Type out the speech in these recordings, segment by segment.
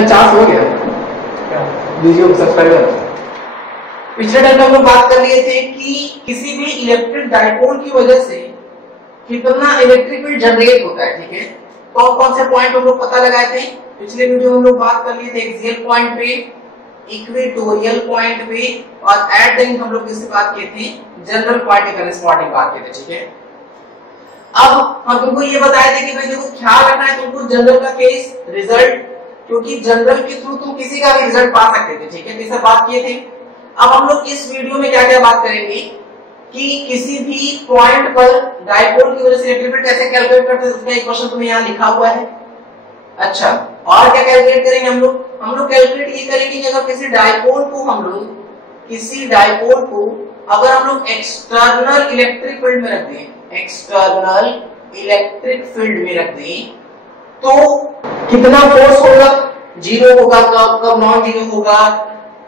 भैया चार्ज हो गया वीडियो सब्सक्राइबर। पिछले टाइम में हम लोग बात कर लिए थे कि किसी भी इलेक्ट्रिक डाइपोल की वजह से कितना इलेक्ट्रिक फील्ड जनरेट होता है, ठीक है। कौन कौन से पॉइंट हम लोग पता लगाए थे पिछले वीडियो में हम लोग बात कर लिए थे, एक्सियल पॉइंट पे, इक्वेटोरियल पॉइंट पे, और एट द एंड हम लोग किससे बात किए थे, जनरल पॉइंट के करस्पॉन्डिंग बात किए थे, ठीक है। अब हम तुमको ये बताए थे कि भाई देखो ख्याल रखना है तुमको जनरल का केस रिजल्ट, क्योंकि जनरल के थ्रू तुम किसी का भी रिजल्ट पा सकते थे, ठीक है। जैसा बात किए थे। अब हम लोग इस वीडियो में क्या क्या बात करेंगे कि किसी भी पॉइंट पर डाइपोल की वजह से इलेक्ट्रिक फील्ड कैसे कैलकुलेट करते हैं, उसका एक क्वेश्चन तुम्हें यहाँ लिखा हुआ है। अच्छा, और क्या कैलकुलेट करेंगे हम लोग कैलकुलेट ये करेंगे कि अगर किसी डाइपोल को अगर हम लोग एक्सटर्नल इलेक्ट्रिक फील्ड में रख दें, एक्सटर्नल इलेक्ट्रिक फील्ड में रख दें, तो कितना फोर्स होगा, जीरो होगा, कब नॉन जीरो होगा।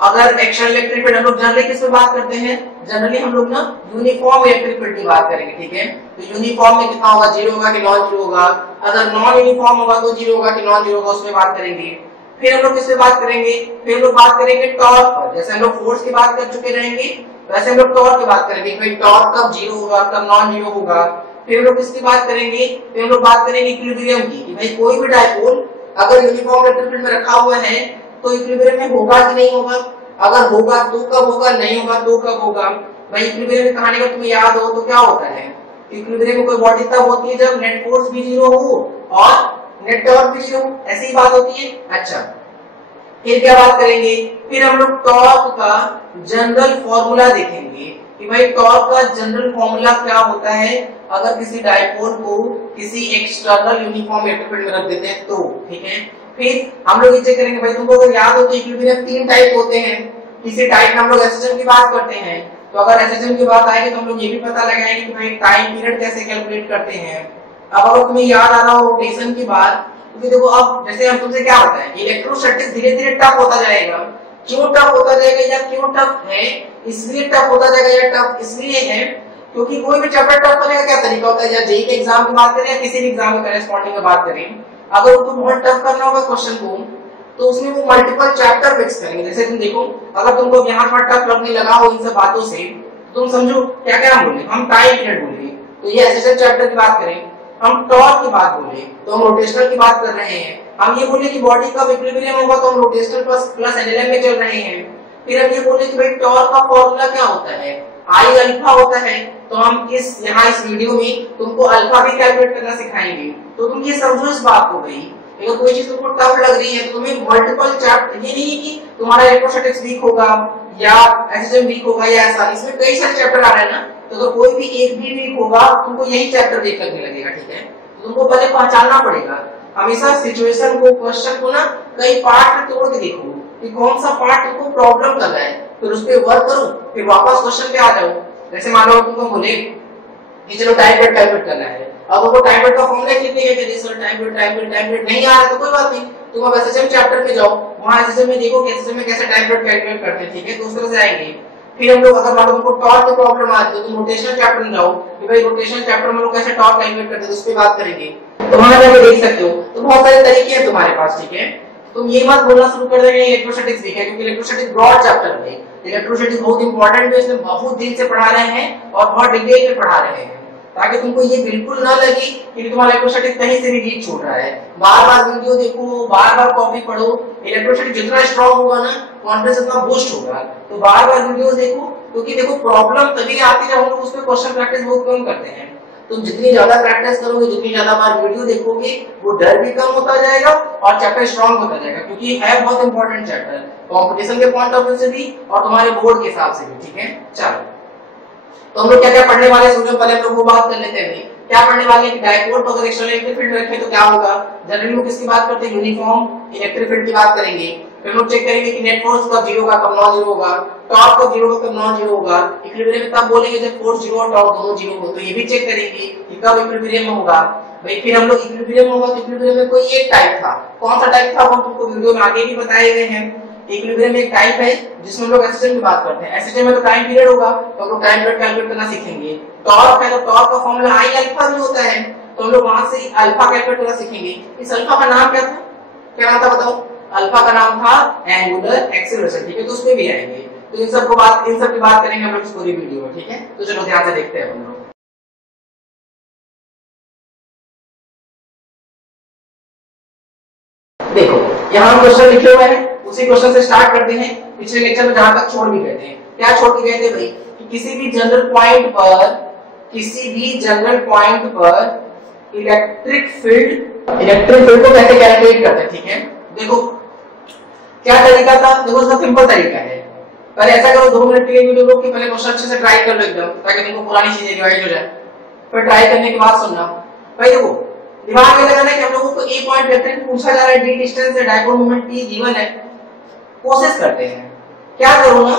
अगर एक्शन इलेक्ट्रिक फील्ड हम लोग जनरली किस पे बात करते हैं, जनरली हम लोग ना यूनिफॉर्म इलेक्ट्रिक फील्ड की बात करेंगे, ठीक है। तो यूनिफॉर्म में कितना होगा, जीरो होगा कि नॉन जीरो होगा। अगर नॉन यूनिफॉर्म होगा तो जीरो होगा कि नॉन जीरो होगा, उसमें बात करेंगे। फिर हम लोग किस पे बात करेंगे, फिर हम लोग बात करेंगे टॉर्क पर। जैसे हम लोग फोर्स की बात कर चुके रहेंगे वैसे हम लोग टॉर्क की बात करेंगे, भाई टॉर्क कब जीरो होगा, कब नॉन जीरो होगा। फिर हम लोग किसकी बात करेंगे, फिर हम लोग बात करेंगे इक्विलिब्रियम की, कि भाई कोई भी डाइपोल अगर यूनिफॉर्म इलेक्ट्रिक फील्ड में रखा हुआ है तो इक्विलिब्रियम में होगा कि नहीं होगा, अगर होगा तो कब होगा, नहीं होगा तो कब होगा। भाई इक्विलिब्रियम की कहानी अगर तुम्हें याद हो तो क्या होता है, इक्विलिब्रियम में कोई बॉडी तब होती है जब नेट फोर्स भी जीरो हो और नेट टॉर्क भी जीरो, ऐसी ही बात होती है। अच्छा, फिर क्या बात करेंगे, फिर हम लोग टॉर्क का जनरल फॉर्मूला देखेंगे कि भाई टॉर्क का जनरल फॉर्मूला क्या होता है अगर किसी डाइपोल को किसी एक्सटर्नल यूनिफॉर्म इलेक्ट्रिक फील्ड में रख देते हैं तो, ठीक है। फिर हम लोग ये चेक करेंगे, भाई तुमको अगर याद हो तो इक्विलिब्रियम तीन टाइप होते हैं, किसी टाइप में हम लोग एसएचएम की बात करते हैं। तो अगर एसएचएम की बात आएगी तो हम लोग ये भी पता लगाएंगे कि भाई टाइम पीरियड कैसे कैलकुलेट करते हैं। अब अगर तुम्हें याद आ रहा हो रोटेशन की बात, क्योंकि देखो अब जैसे हम तुमसे क्या बताएं, इलेक्ट्रोस्टैटिक्स धीरे धीरे टफ होता जाएगा। क्यों टफ होता जाएगा या क्यों टफ है, इसलिए टफ होता जाएगा या टफ इसलिए है क्योंकि कोई भी चैप्टर टफ करने का क्या तरीका होता है, या जेईई के एग्जाम की बात करें या किसी भी एग्जाम के करस्पॉन्डिंग की बात करें, अगर उनको बहुत टफ करना होगा क्वेश्चन को तो उसमें वो मल्टीपल चैप्टर फिक्स करेंगे। जैसे तुम देखो, अगर तुमको यहाँ पर टफ लगने लगा हो इन सब बातों से, तुम समझो क्या क्या बोले, हम टाइम पीरियड बोले तो ये एसएसएल चैप्टर की बात करें, हम टॉर्क की बात बोले तो हम रोटेशनल की बात कर रहे हैं, हम ये बोले कि बॉडी का इक्विलिब्रियम होगा तो हम रोटेशनल प्लस एनएलएम में चल रहे हैं। फिर हम ये बोले कि भाई टॉर्क का फॉर्मूला क्या होता है, आई अल्फा होता है, तो हम इस वीडियो में तुमको अल्फा भी कैलकुलेट करना सिखाएंगे। तो तुम ये समझो इस बात को भाई, अगर कोई चीज तुमको टफ लग रही है तो तुम्हें मल्टीपल चैप्टर, ये नहीं है कि तुम्हारा इलेक्ट्रोस्टैटिक्स वीक होगा या एसएसएम वीक होगा या ऐसा, इसमें कई सारे चैप्टर आ रहे हैं ना, तो अगर कोई भी एक भी वीक होगा तुमको यही चैप्टर वीक लगने लगेगा, ठीक है। तो तुमको पहले पहचानना पड़ेगा, हमेशा सिचुएशन को, क्वेश्चन को ना कई पार्ट में तोड़ के देखो कि कौन सा पार्ट तुमको प्रॉब्लम कर रहा है, फिर उस पर वर्क करो, फिर वापस क्वेश्चन पे आ जाओ। जैसे मान लो तुमको बोले कि चलो टाइम पीरियड कैलकुलेट करना है, अब वो टाइम पीरियड का फॉर्मूला लिख देंगे कि सर टाइम पीरियड नहीं आ रहा तो कोई बात नहीं, तुम अब एसएसएम चैप्टर पे जाओ, वहां एसएसएम में देखो कि एसएसएम में कैसे टाइम पीरियड कैलकुलेट करते हैं, ठीक है। तो उस तरह से आएंगे। फिर हम लोग अगर मान लो तुमको टॉर्क की प्रॉब्लम आती है तो तुम रोटेशनल चैप्टर में जाओ कि भाई रोटेशनल चैप्टर में लोग कैसे टॉर्क कैलकुलेट करते हैं, उस पे बात करेंगे, तो वहां जाके देख सकते हो। तो बहुत सारे तरीके हैं तुम्हारे पास, ठीक है। तुम ये मत बोलना शुरू कर देंगे इलेक्ट्रोस्टैटिक्स वीक है, क्योंकि इलेक्ट्रोस्टैटिक्स ब्रॉड चैप्टर है, इलेक्ट्रोस्टैटिक्स बहुत इंपॉर्टेंट है, इसमें बहुत दिन से पढ़ा रहे हैं और बहुत डिटेल में पढ़ा रहे हैं, ताकि तुमको ये बिल्कुल ना लगे कि तुम्हारा इलेक्ट्रोस्टैटिक्स कहीं से भी वीक छूट रहा है। बार बार वीडियो देखो, बार बार कॉपी पढ़ो, इलेक्ट्रोस्टैटिक्स जितना स्ट्रांग होगा ना कॉन्फिडेंस उतना बूस्ट होगा। तो बार बार वीडियो देखो, क्योंकि देखो प्रॉब्लम तभी आती है जब हम लोग उस पर क्वेश्चन प्रैक्टिस बहुत कम करते हैं। तुम जितनी ज्यादा प्रैक्टिस करोगे, जितनी ज्यादा बार वीडियो देखोगे, वो डर भी कम होता जाएगा और चैप्टर स्ट्रांग होता जाएगा, क्योंकि है बहुत इंपॉर्टेंट चैप्टर कंपटीशन के पॉइंट ऑफ व्यू से भी और तुम्हारे बोर्ड के हिसाब से भी, ठीक है। चलो, तो हम लोग क्या क्या पढ़ने वाले सोचो, पहले हम लोग वो बात कर लेते हैं क्या पढ़ने वाले कि डाइपोल को अगर एक्सटर्नल इलेक्ट्रिक फील्ड रखें तो क्या होगा। जनरली लोग किसकी बात करते हैं, यूनिफॉर्म इलेक्ट्रिक फील्ड की बात करेंगे। फिर लोग चेक करेंगे कि नेट फोर्स कब जीरो होगा, कब नॉन जीरो होगा, टॉर्क कब जीरो होगा, कब नॉन जीरो होगा, इक्विलिब्रियम तब बोलेंगे जब फोर्स जीरो और टॉर्क दोनों जीरो हो, तो ये भी चेक करेंगे कि कब इक्विलिब्रियम में होगा। भाई फिर हम लोग इक्विलिब्रियम होगा तो इक्विलिब्रियम में कोई एक टाइप था, कौन सा टाइप था वो तुमको वीडियो में आगे भी बताए गए हैं। इक्विलिब्रियम एक टाइप है जिसमें हम लोग एसएसएम की बात करते हैं, एसएसएम में तो टाइम पीरियड होगा तो हम लोग टाइम पीरियड कैलकुलेट करना सीखेंगे। टॉर्क है तो टॉर्क का फॉर्मूला आई अल्फा भी होता है, तो हम लोग वहां से अल्फा कैलकुलेट करना सीखेंगे। इस अल्फा का नाम क्या था, क्या नाम था बताओ, अल्फा का नाम था एंगुलर एक्सेलरेशन, ठीक है, तो उसमें भी आएंगे। तो इन सब की बात करेंगे हम लोग इस पूरी वीडियो में, ठीक है। तो चलो ध्यान से देखते हैं हम लोग। देखो यहाँ क्वेश्चन लिखे हुए हैं, उसी क्वेश्चन से स्टार्ट करते हैं। पिछले लेक्चर में जहां तक छोड़ भी गए थे, क्या छोड़ के गए थे भाई, कि किसी भी जनरल पॉइंट पर इलेक्ट्रिक फील्ड को कैसे कैलकुलेट करते हैं, ठीक है। देखो क्या तरीका था, देखो उसका सिंपल तरीका है। पहले ऐसा करो 2 मिनट के लिए वीडियो रोक के पहले क्वेश्चन अच्छे से ट्राई कर लो एकदम, ताकि तुमको पुरानी चीजें रिवाइज हो जाए। फिर ट्राई करने के बाद सुनना। भाई देखो दिमाग में लगाना कि हम लोगों को ए पॉइंट वेक्टर पूछा जा रहा है, डी डिस्टेंस है, डायपोल मोमेंट टी गिवन है। कोशिश करते हैं, क्या करो ना,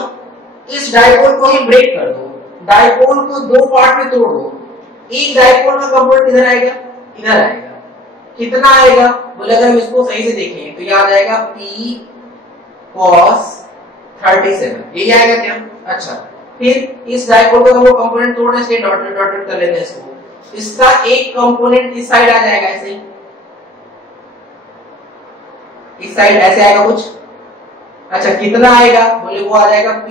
इस डायपोल को ही ब्रेक कर दो, डायपोल को 2 पार्ट में तोड़ दो। एक डायपोल का कंपोनेंट इधर आएगा, इधर आएगा, कितना आएगा बोले, अगर हम इसको सही से देखें तो ये आ जाएगा P cos 37, यही आएगा क्या। अच्छा फिर इस डायपोल का हम लोग कंपोनेंट तोड़ रहे हैं, डॉटेड डॉटेड कर लेते हैं इसको। इसका एक कंपोनेंट इस साइड आ जाएगा, ऐसे ही इस साइड ऐसे आएगा कुछ। अच्छा कितना आएगा बोले, वो आ जाएगा P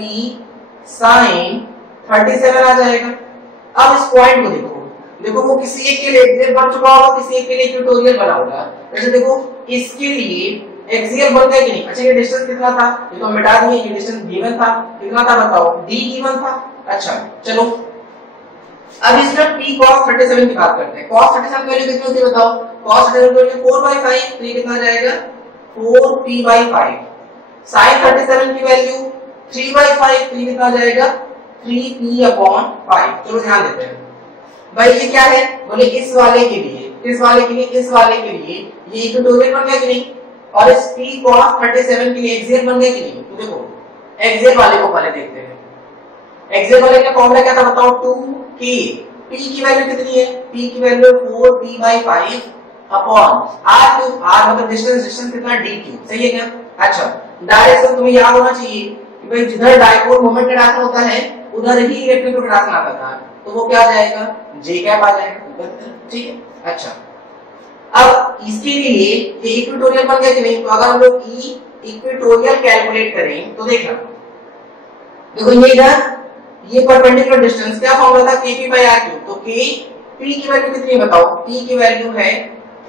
sin 37 आ जाएगा। अब इस पॉइंट को देखो, देखो वो किसी एक के लिए एक्सियल बन चुका होगा, किसी एक के लिए इक्वेटोरियल बना होगा। जैसे देखो इसके लिए एक्सियल बन गया कि नहीं। अच्छा ये डिस्टेंस कितना था, ये तो मिटा दिए, ये डिस्टेंस गिवन था, कितना था बताओ, d गिवन था। अच्छा चलो अब इसमें P cos 37 की बात करते हैं। cos 37 की वैल्यू कितनी होती है बताओ, cos 37 की वैल्यू 4/5, तो ये कितना आ जाएगा 4p/5। sin 37 की वैल्यू 3/5, तो ये कितना आ जाएगा 3p/5। चलो ध्यान देते हैं भाई, ये क्या है बोले, इस वाले के लिए ये इक्वेटोरियल बन गया कि नहीं, और इस P cos 37 के लिए एक्सियल बन गया कि नहीं। तो देखो एक्सियल वाले को पहले देखते हैं। एक्सियल वाले का फॉर्मूला क्या था बताओ, 2k। P की वैल्यू कितनी है, P की value 4p/5 upon r cube, r मतलब डिस्टेंस कितना d क्यूब, सही है क्या। अच्छा डायरेक्शन तुम्हें याद होना चाहिए कि भाई जिधर डायपोल मोमेंट का डायरेक्शन होता है उधर ही इलेक्ट्रिक फील्ड डायरेक्शन आता था, तो वो क्या आ जाएगा j कैप आ जाएगा, ठीक है। अच्छा अब इसके लिए ये इक्वेटोरियल बन गया कि नहीं, तो अगर हम लोग इक्वेटोरियल कैलकुलेट करें तो देखना, देखो ये इधर ये परपेंडिकुलर डिस्टेंस क्या फॉर्मूला था, kp/r3। तो k p की वैल्यू कितनी है बताओ, p की वैल्यू है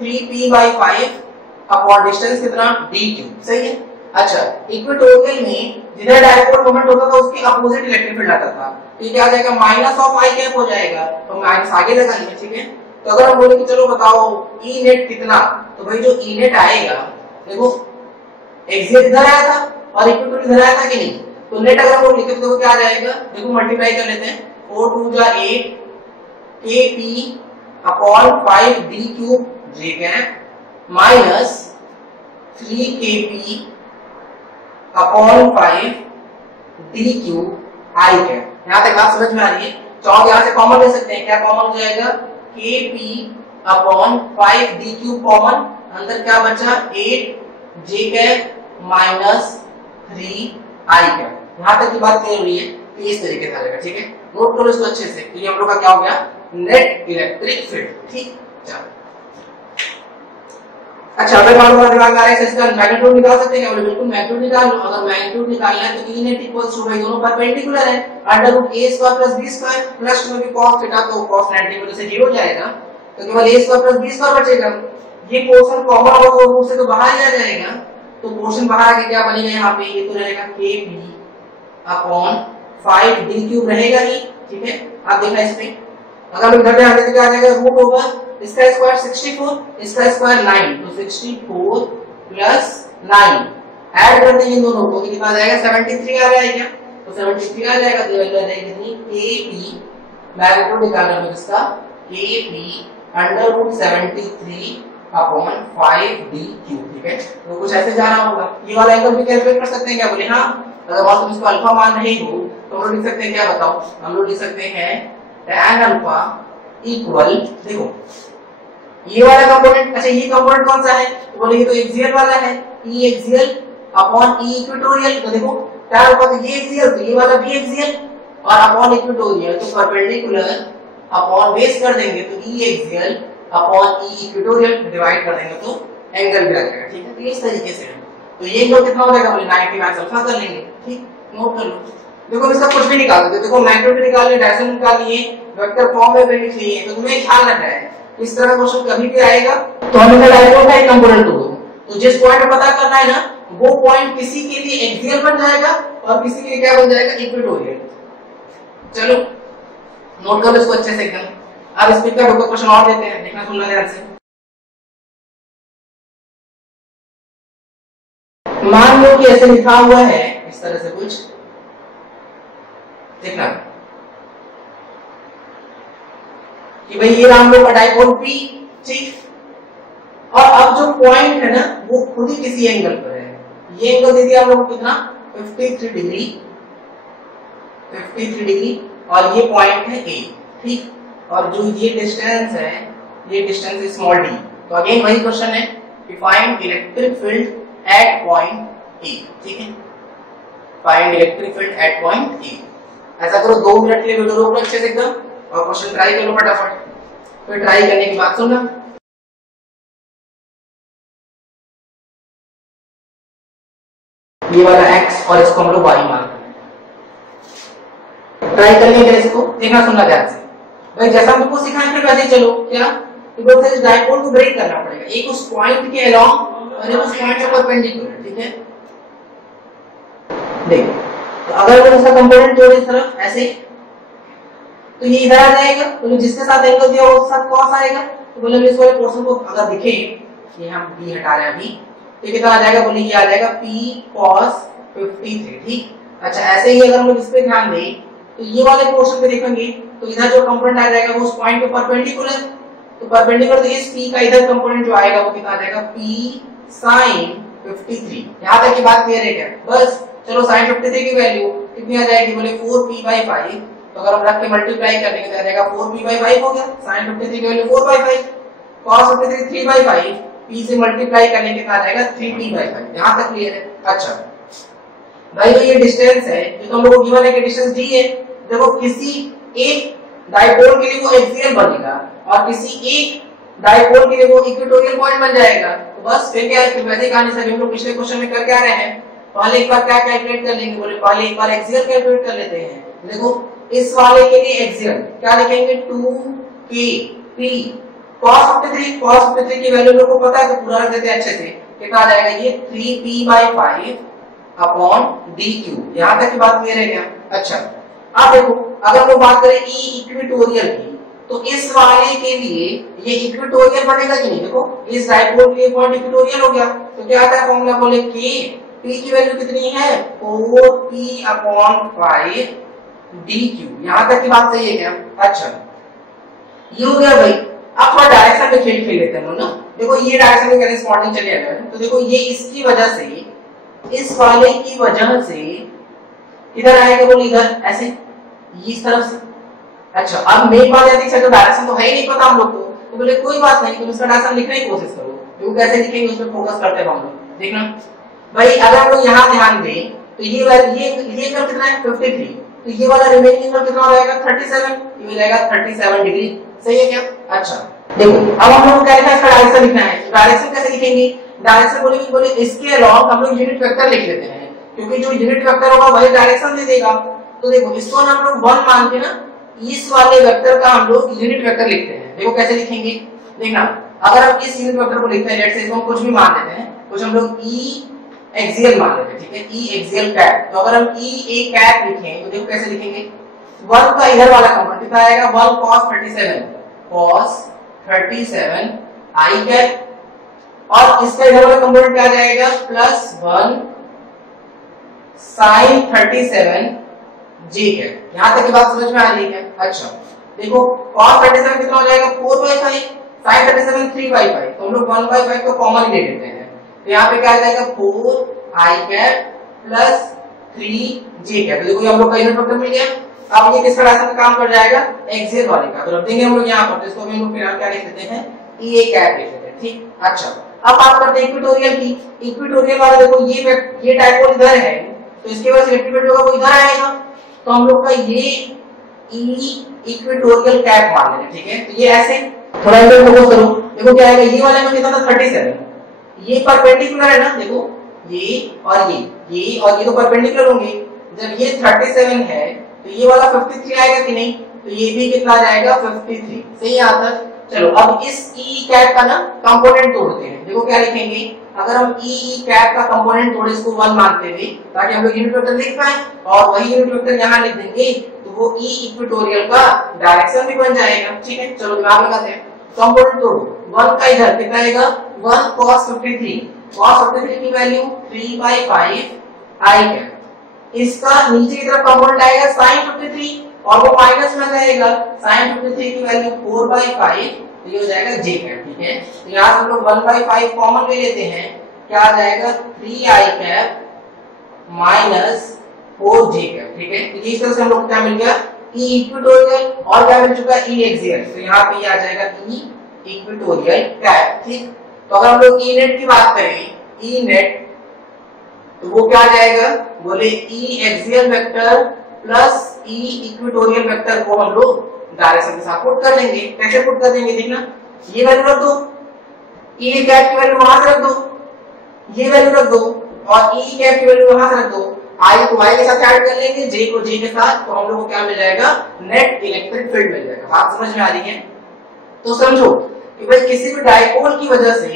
3p/5 अपॉन डिस्टेंस कितना d3, सही है। अच्छा इक्वेटोरियल में जिधर डायपोल मोमेंट होता था उसके अपोजिट इलेक्ट्रिक फील्ड आता था, तो ये क्या आ जाएगा माइनस ऑफ i कैप हो जाएगा, तो माइनस आगे लगा लेंगे, ठीक है। तो अगर हम बोले कि चलो बताओ E नेट कितना, तो भाई जो E नेट आएगा, देखो एक्सियल इधर आया था और इक्वेटोरियल इधर आया था कि नहीं, तो नेट अगर हम लोग लिखे तो क्या आ जाएगा, देखो मल्टीप्लाई कर लेते हैं, 4 2 जा 8 kp/5 d cube j cap minus 3kp/5 d cube i cap. यहां तक बात समझ में आ रही है। चौक यहां से कॉमन ले सकते हैं, क्या कॉमन हो जाएगा kp/5 d क्यूब कॉमन, अंदर क्या बचा 8 j cap minus 3 i cap. यहां तक की बात क्लियर हुई है, तो इस तरीके से आ जाएगा, ठीक है। नोट करो इसको अच्छे से, तो ये हम लोग का क्या हो गया नेट इलेक्ट्रिक फील्ड, ठीक। चलो अच्छा अगर मान लो दिमाग में आ रहा है इसका मैग्नीट्यूड निकाल सकते हैं क्या, बोले बिल्कुल मैग्नीट्यूड निकाल लो। अगर मैग्नीट्यूड निकालना है तो E नेट इक्वल्स टू भाई दोनों परपेंडिकुलर है, √a² + b² plus 2 cos theta, तो cos 90 की वजह से 0 हो जाएगा, तो केवल a² + b² बचेगा। ये पोर्शन कॉमन होगा तो रूट से तो बाहर ही आ जाएगा, तो पोर्शन बाहर आके क्या बनेगा यहाँ पे, ये तो रहेगा kp/5 d क्यूब रहेगा ही, ठीक है। आप देखना इसमें अगर हम इधर ध्यान दें तो क्या आ जाएगा, रूट होगा इसका स्क्वायर 64, इसका स्क्वायर 9, तो 64 प्लस 9 ऐड कर देंगे दोनों को, तो कितना आ जाएगा 73 आ जाएगा, तो 73 आ जाएगा, तो वैल्यू आ जाएगी कितनी kp, मैग्नीट्यूड निकालना है इसका kp√73/5 d क्यूब, ठीक है। तो कुछ ऐसे जाना होगा। ये वाला एंगल भी कैलकुलेट कर सकते हैं क्या, बोले हाँ। अगर मान तुम इसको अल्फा मान रहे हो तो हम लोग लिख सकते हैं क्या बताओ, हम लोग लिख सकते हैं tan अल्फा इक्वल, देखो ये वाला कंपोनेंट, अच्छा ये कंपोनेंट कौन सा है, तो बोले ये तो एक्सियल वाला है, E axial upon E equatorial, तो देखो tan अल्फा तो ये एक्सियल, तो ये वाला भी एक्सियल और अपॉन इक्वेटोरियल, तो परपेंडिकुलर अपॉन बेस कर देंगे तो E axial upon E equatorial divide कर देंगे तो एंगल भी आ जाएगा, ठीक है। तो इस तरीके से तो ये एंगल कितना हो जाएगा बोले 90 माइनस अल्फा कर लेंगे। ठीक, नोट कर लो। देखो इसका कुछ भी निकाल दो, देखो मैग्नीट्यूड निकाल लिए, डायरेक्शन निकाल लिए, वेक्टर फॉर्म में भी लिख लिए, तो तुम्हें ख्याल रखना है इस तरह का क्वेश्चन कभी भी आएगा तो हमेशा डायपोल का एक कंपोनेंट दो। तो जिस पॉइंट पे पता करना है ना वो पॉइंट किसी के लिए एक्सियल बन जाएगा और किसी के लिए क्या बन जाएगा, इक्वेटोरियल। चलो नोट कर लो इसको अच्छे से एकदम। अब इस पे का क्वेश्चन और देते हैं, देखना सुनना ध्यान से। मान लो कि ऐसे लिखा हुआ है इस तरह से कुछ, देखना कि भाई ये राम लोग का डायपोल P, ठीक, और अब जो पॉइंट है ना वो खुद ही किसी एंगल पर है। ये एंगल दे दिया हम लोग को कितना 53 डिग्री, 53 डिग्री, और ये पॉइंट है A, ठीक, और जो ये डिस्टेंस है ये डिस्टेंस है स्मॉल d। तो अगेन वही क्वेश्चन है कि find electric field at point E, ठीक है, find electric field at point E। ऐसा करो 2 मिनट के लिए वीडियो रोक लो अच्छे से एकदम और क्वेश्चन ट्राई कर लो फटाफट। फिर ट्राई करने की बात सुनना। ये वाला x और इसको हम लोग y मान ट्राई करने के इसको देखना सुनना ध्यान से। भाई जैसा हमको सिखाया फिर वैसे ही चलो। क्या कि बोलते हैं डायपोल को ब्रेक करना पड़ेगा, एक उस पॉइंट के अलोंग और एक उस पॉइंट के परपेंडिकुलर, ठीक है। देख तो अगर मैं इसका कंपोनेंट जोड़े इस तरफ ऐसे तो ये इधर आ जाएगा, तो जिसके साथ एंगल दिया उसके साथ cos आएगा। तो बोले इस वाले पोर्शन को अगर दिखे, ये हम b हटा रहे हैं अभी, तो कितना आ जाएगा बोले ये आ जाएगा p cos 53, ठीक। अच्छा ऐसे ही अगर हम लोग इस पे ध्यान दें तो ये वाले पोर्शन पे देखेंगे तो इधर जो कंपोनेंट आ जाएगा वो उस पॉइंट के परपेंडिकुलर, तो परपेंडिकुलर तो इस p का इधर कंपोनेंट जो आएगा वो कितना आ जाएगा p sin 53। यहां तक की बात क्लियर है क्या? बस चलो sin 53 की वैल्यू कितनी आ जाएगी बोले 4p/5, तो अगर हम रख के मल्टीप्लाई करने के तो आ जाएगा 4p/5 हो गया। sin 53 की वैल्यू 4/5, cos 53 3/5, p से मल्टीप्लाई करने के आ जाएगा 3p/5। यहां तक क्लियर है? अच्छा भाई तो ये डिस्टेंस है, ये तो हम लोग को गिवन है कि डिस्टेंस d है। देखो किसी एक डायपोल के लिए वो एक्सियल बनेगा और किसी एक डायपोल के लिए वो इक्वेटोरियल पॉइंट बन जाएगा। तो बस फिर क्या है, वैसे कहानी से हम लोग पिछले क्वेश्चन में करके आ रहे हैं। पहले एक बार क्या कैलकुलेट कर लेंगे बोले, पहले एक बार एक्सियल कैलकुलेट कर लेते हैं। देखो इस वाले के लिए एक्सियल क्या लिखेंगे 2kp cos 53 की वैल्यू लोगों को पता है तो पूरा रख देते हैं अच्छे से। कितना आ जाएगा ये 3p/5 अपॉन dq। यहां तक की बात क्लियर है क्या? अच्छा अब देखो अगर हम लोग बात करें E इक्वेटोरियल की तो इस वाले के लिए ये इक्वेटोरियल बनेगा कि नहीं? देखो इस डायपोल के लिए पॉइंट इक्वेटोरियल हो गया तो क्या आता है फॉर्मूला बोले कि p की वैल्यू कितनी है 4p/5 dq। यहां तक की बात सही है क्या? अच्छा ये हो गया भाई। अब थोड़ा डायरेक्शन में खेल खेल लेते हैं ना। देखो ये डायरेक्शन में करेस्पॉन्डिंग चले गए तो देखो ये इसकी वजह से इस वाले की वजह से इधर आएगा बोले इधर ऐसे इस तरफ से। अच्छा अब मेन बात है देख डायरेक्शन तो है ही नहीं पता हम लोग को, तो बोले कोई बात नहीं तुम इसका डायरेक्शन लिखने की कोशिश करो। क्यों कैसे लिखेंगे उस पर फोकस करते हैं हम लोग। देखना भाई अगर हम लोग यहाँ ध्यान दें तो ये एंगल कितना है 53, तो ये वाला रिमेनिंग एंगल कितना हो जाएगा 37, ये हो जाएगा 37 डिग्री। सही है क्या? अच्छा देखो अब हम लोग क्या लिखना है, इसका डायरेक्शन लिखना है। डायरेक्शन कैसे लिखेंगे? डायरेक्शन बोले इसके अलावा हम लोग यूनिट वेक्टर लिख लेते हैं क्योंकि जो यूनिट वेक्टर होगा वही डायरेक्शन दे देगा। तो देखो इसको हम लोग 1 मान के ना इस वाले वेक्टर का हम लोग यूनिट वेक्टर लिखते हैं। देखो कैसे लिखेंगे देखना, अगर हम इस यूनिट वेक्टर को लिखते हैं लेट्स से इसको हम कुछ भी मान लेते हैं, कुछ हम लोग E एक्सियल मान लेते हैं, ठीक है, E एक्सियल कैप। तो अगर हम E A कैप लिखें तो देखो कैसे लिखेंगे 1 का इधर वाला कंपोनेंट कितना आएगा 1 cos 37 I कैप और इसका इधर वाला कंपोनेंट क्या जाएगा +1 sin 37 j कैप। यहां तक की बात समझ में आ रही है? अच्छा देखो cos 37 कितना हो जाएगा 4/5, sin 37 3/5, तो हम लोग 1/5 को कॉमन ले लेते हैं। तो यहाँ पे क्या आ जाएगा 4i cap plus 3j cap. देखो हम लोग का यूनिट वेक्टर मिल गया। अब ये किस तरह से काम कर जाएगा एक्सियल वाले का, तो रख देंगे हम लोग यहाँ पर। तो इसको हम लोग फिर क्या लिख देते हैं E A कैप लिख देते हैं, ठीक। अच्छा अब बात करते हैं इक्वेटोरियल की। इक्वेटोरियल वाला देखो ये डायपोल इधर है तो इसके बाद इलेक्ट्रिक फील्ड होगा वो इधर आएगा, तो हम लोग का ये E इक्वेटोरियल कैप मान लेंगे, ठीक है। तो ये ऐसे थोड़ा इधर फोकस करो। देखो क्या आएगा ये वाला में कितना था 37, ये परपेंडिकुलर है ना, देखो ये और ये तो परपेंडिकुलर होंगे। जब ये 37 है तो ये वाला 53 आएगा कि नहीं, तो ये भी कितना आ जाएगा 53। सही आता है। चलो अब इस ई कैप का ना कंपोनेंट तोड़ते हैं। देखो क्या लिखेंगे, अगर हम ई कैप का कंपोनेंट तोड़े, इसको 1 मानते हुए ताकि हम लोग यूनिट वेक्टर लिख पाए, और वही यूनिट वेक्टर यहाँ लिख देंगे तो वो ई इक्वेटोरियल का डायरेक्शन भी बन जाएगा। ठीक है, चलो दिमाग लगाते हैं। कंपोनेंट तोड़ो, 1 का इधर कितना आएगा 1 cos 53, cos 53 की वैल्यू 3/5 आई कैप। इसका नीचे की तरफ कंपोनेंट आएगा sin 53 और वो माइनस में जाएगा, sin 53 की वैल्यू 4/5, तो ये हो जाएगा j कैप। ठीक है, तो यहाँ से हम लोग 1/5 कॉमन ले लेते हैं, क्या आ जाएगा 3i cap minus 4j cap. ठीक है, तो इस तरह से हम लोग क्या मिल गया e इक्वेटोरियल और क्या मिल चुका e एक्सियल, तो यहाँ पे आ जाएगा e इक्वेटोरियल कैप। ठीक, तो अगर हम लोग e नेट की बात करें, e नेट तो वो क्या आ जाएगा, बोले e axial vector plus e equatorial vector को हम लोग डायरेक्शन के साथ पुट कर देंगे। कैसे पुट कर देंगे, देखना, ये वैल्यू रख दो, e कैप की वैल्यू वहां से रख दो, ये वैल्यू रख दो और e कैप की वैल्यू वहां से रख दो, i को y के साथ ऐड कर लेंगे, j को j के साथ, तो हम लोग को क्या मिल जाएगा नेट इलेक्ट्रिक फील्ड मिल जाएगा। बात समझ में आ रही है? तो समझो कि भाई किसी भी डाइपोल की वजह से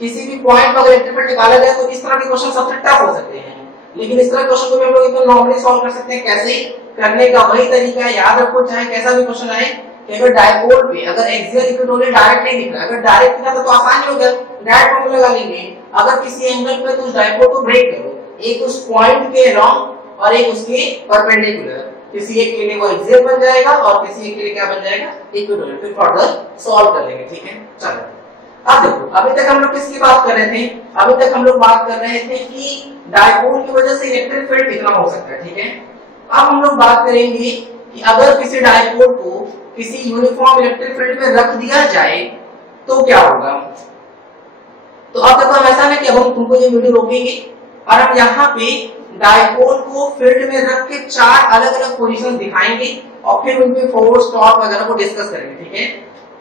किसी भी पॉइंट पर इलेक्ट्रिक फील्ड निकाला जाए तो इस तरह के क्वेश्चन सबसे टफ हो सकते हैं, लेकिन इस तरह के क्वेश्चन को भी हम लोग एकदम नॉर्मली सॉल्व कर सकते हैं। कैसे करने का वही तरीका है, याद रखो, चाहे कैसा भी क्वेश्चन आए कि अगर डाइपोल पे अगर एक्सियल इक्वेटोरियल डायरेक्ट नहीं दिख रहा, अगर डायरेक्ट दिख रहा तो आसान ही हो गया, डायरेक्ट फॉर्मूला लगा लेंगे। अगर किसी एंगल पे तो उस डाइपोल को ब्रेक करो, एक उस पॉइंट के अलोंग और एक उसके परपेंडिकुलर, किसी एक के लिए वो एक्सियल बन जाएगा और किसी एक के लिए क्या बन जाएगा इक्वेटोरियल। फिर फर्दर सॉल्व कर लेंगे। ठीक है, चलो अब देखो, अभी तक हम लोग किसकी बात कर रहे थे, अभी तक हम लोग बात कर रहे थे कि डाइपोल की वजह से इलेक्ट्रिक फील्ड कितना हो सकता है। ठीक है, अब हम लोग बात करेंगे कि अगर किसी डाइपोल को किसी यूनिफॉर्म इलेक्ट्रिक फील्ड में रख दिया जाए तो क्या होगा। तो अब तक हम ऐसा नहीं कि अब हम तुमको ये वीडियो रोकेंगे और हम यहाँ पे डाइपोल को फील्ड में रख के 4 अलग अलग पोजीशन दिखाएंगे और फिर उनके फोर्स टॉर्क वगैरह को डिस्कस करेंगे। ठीक है,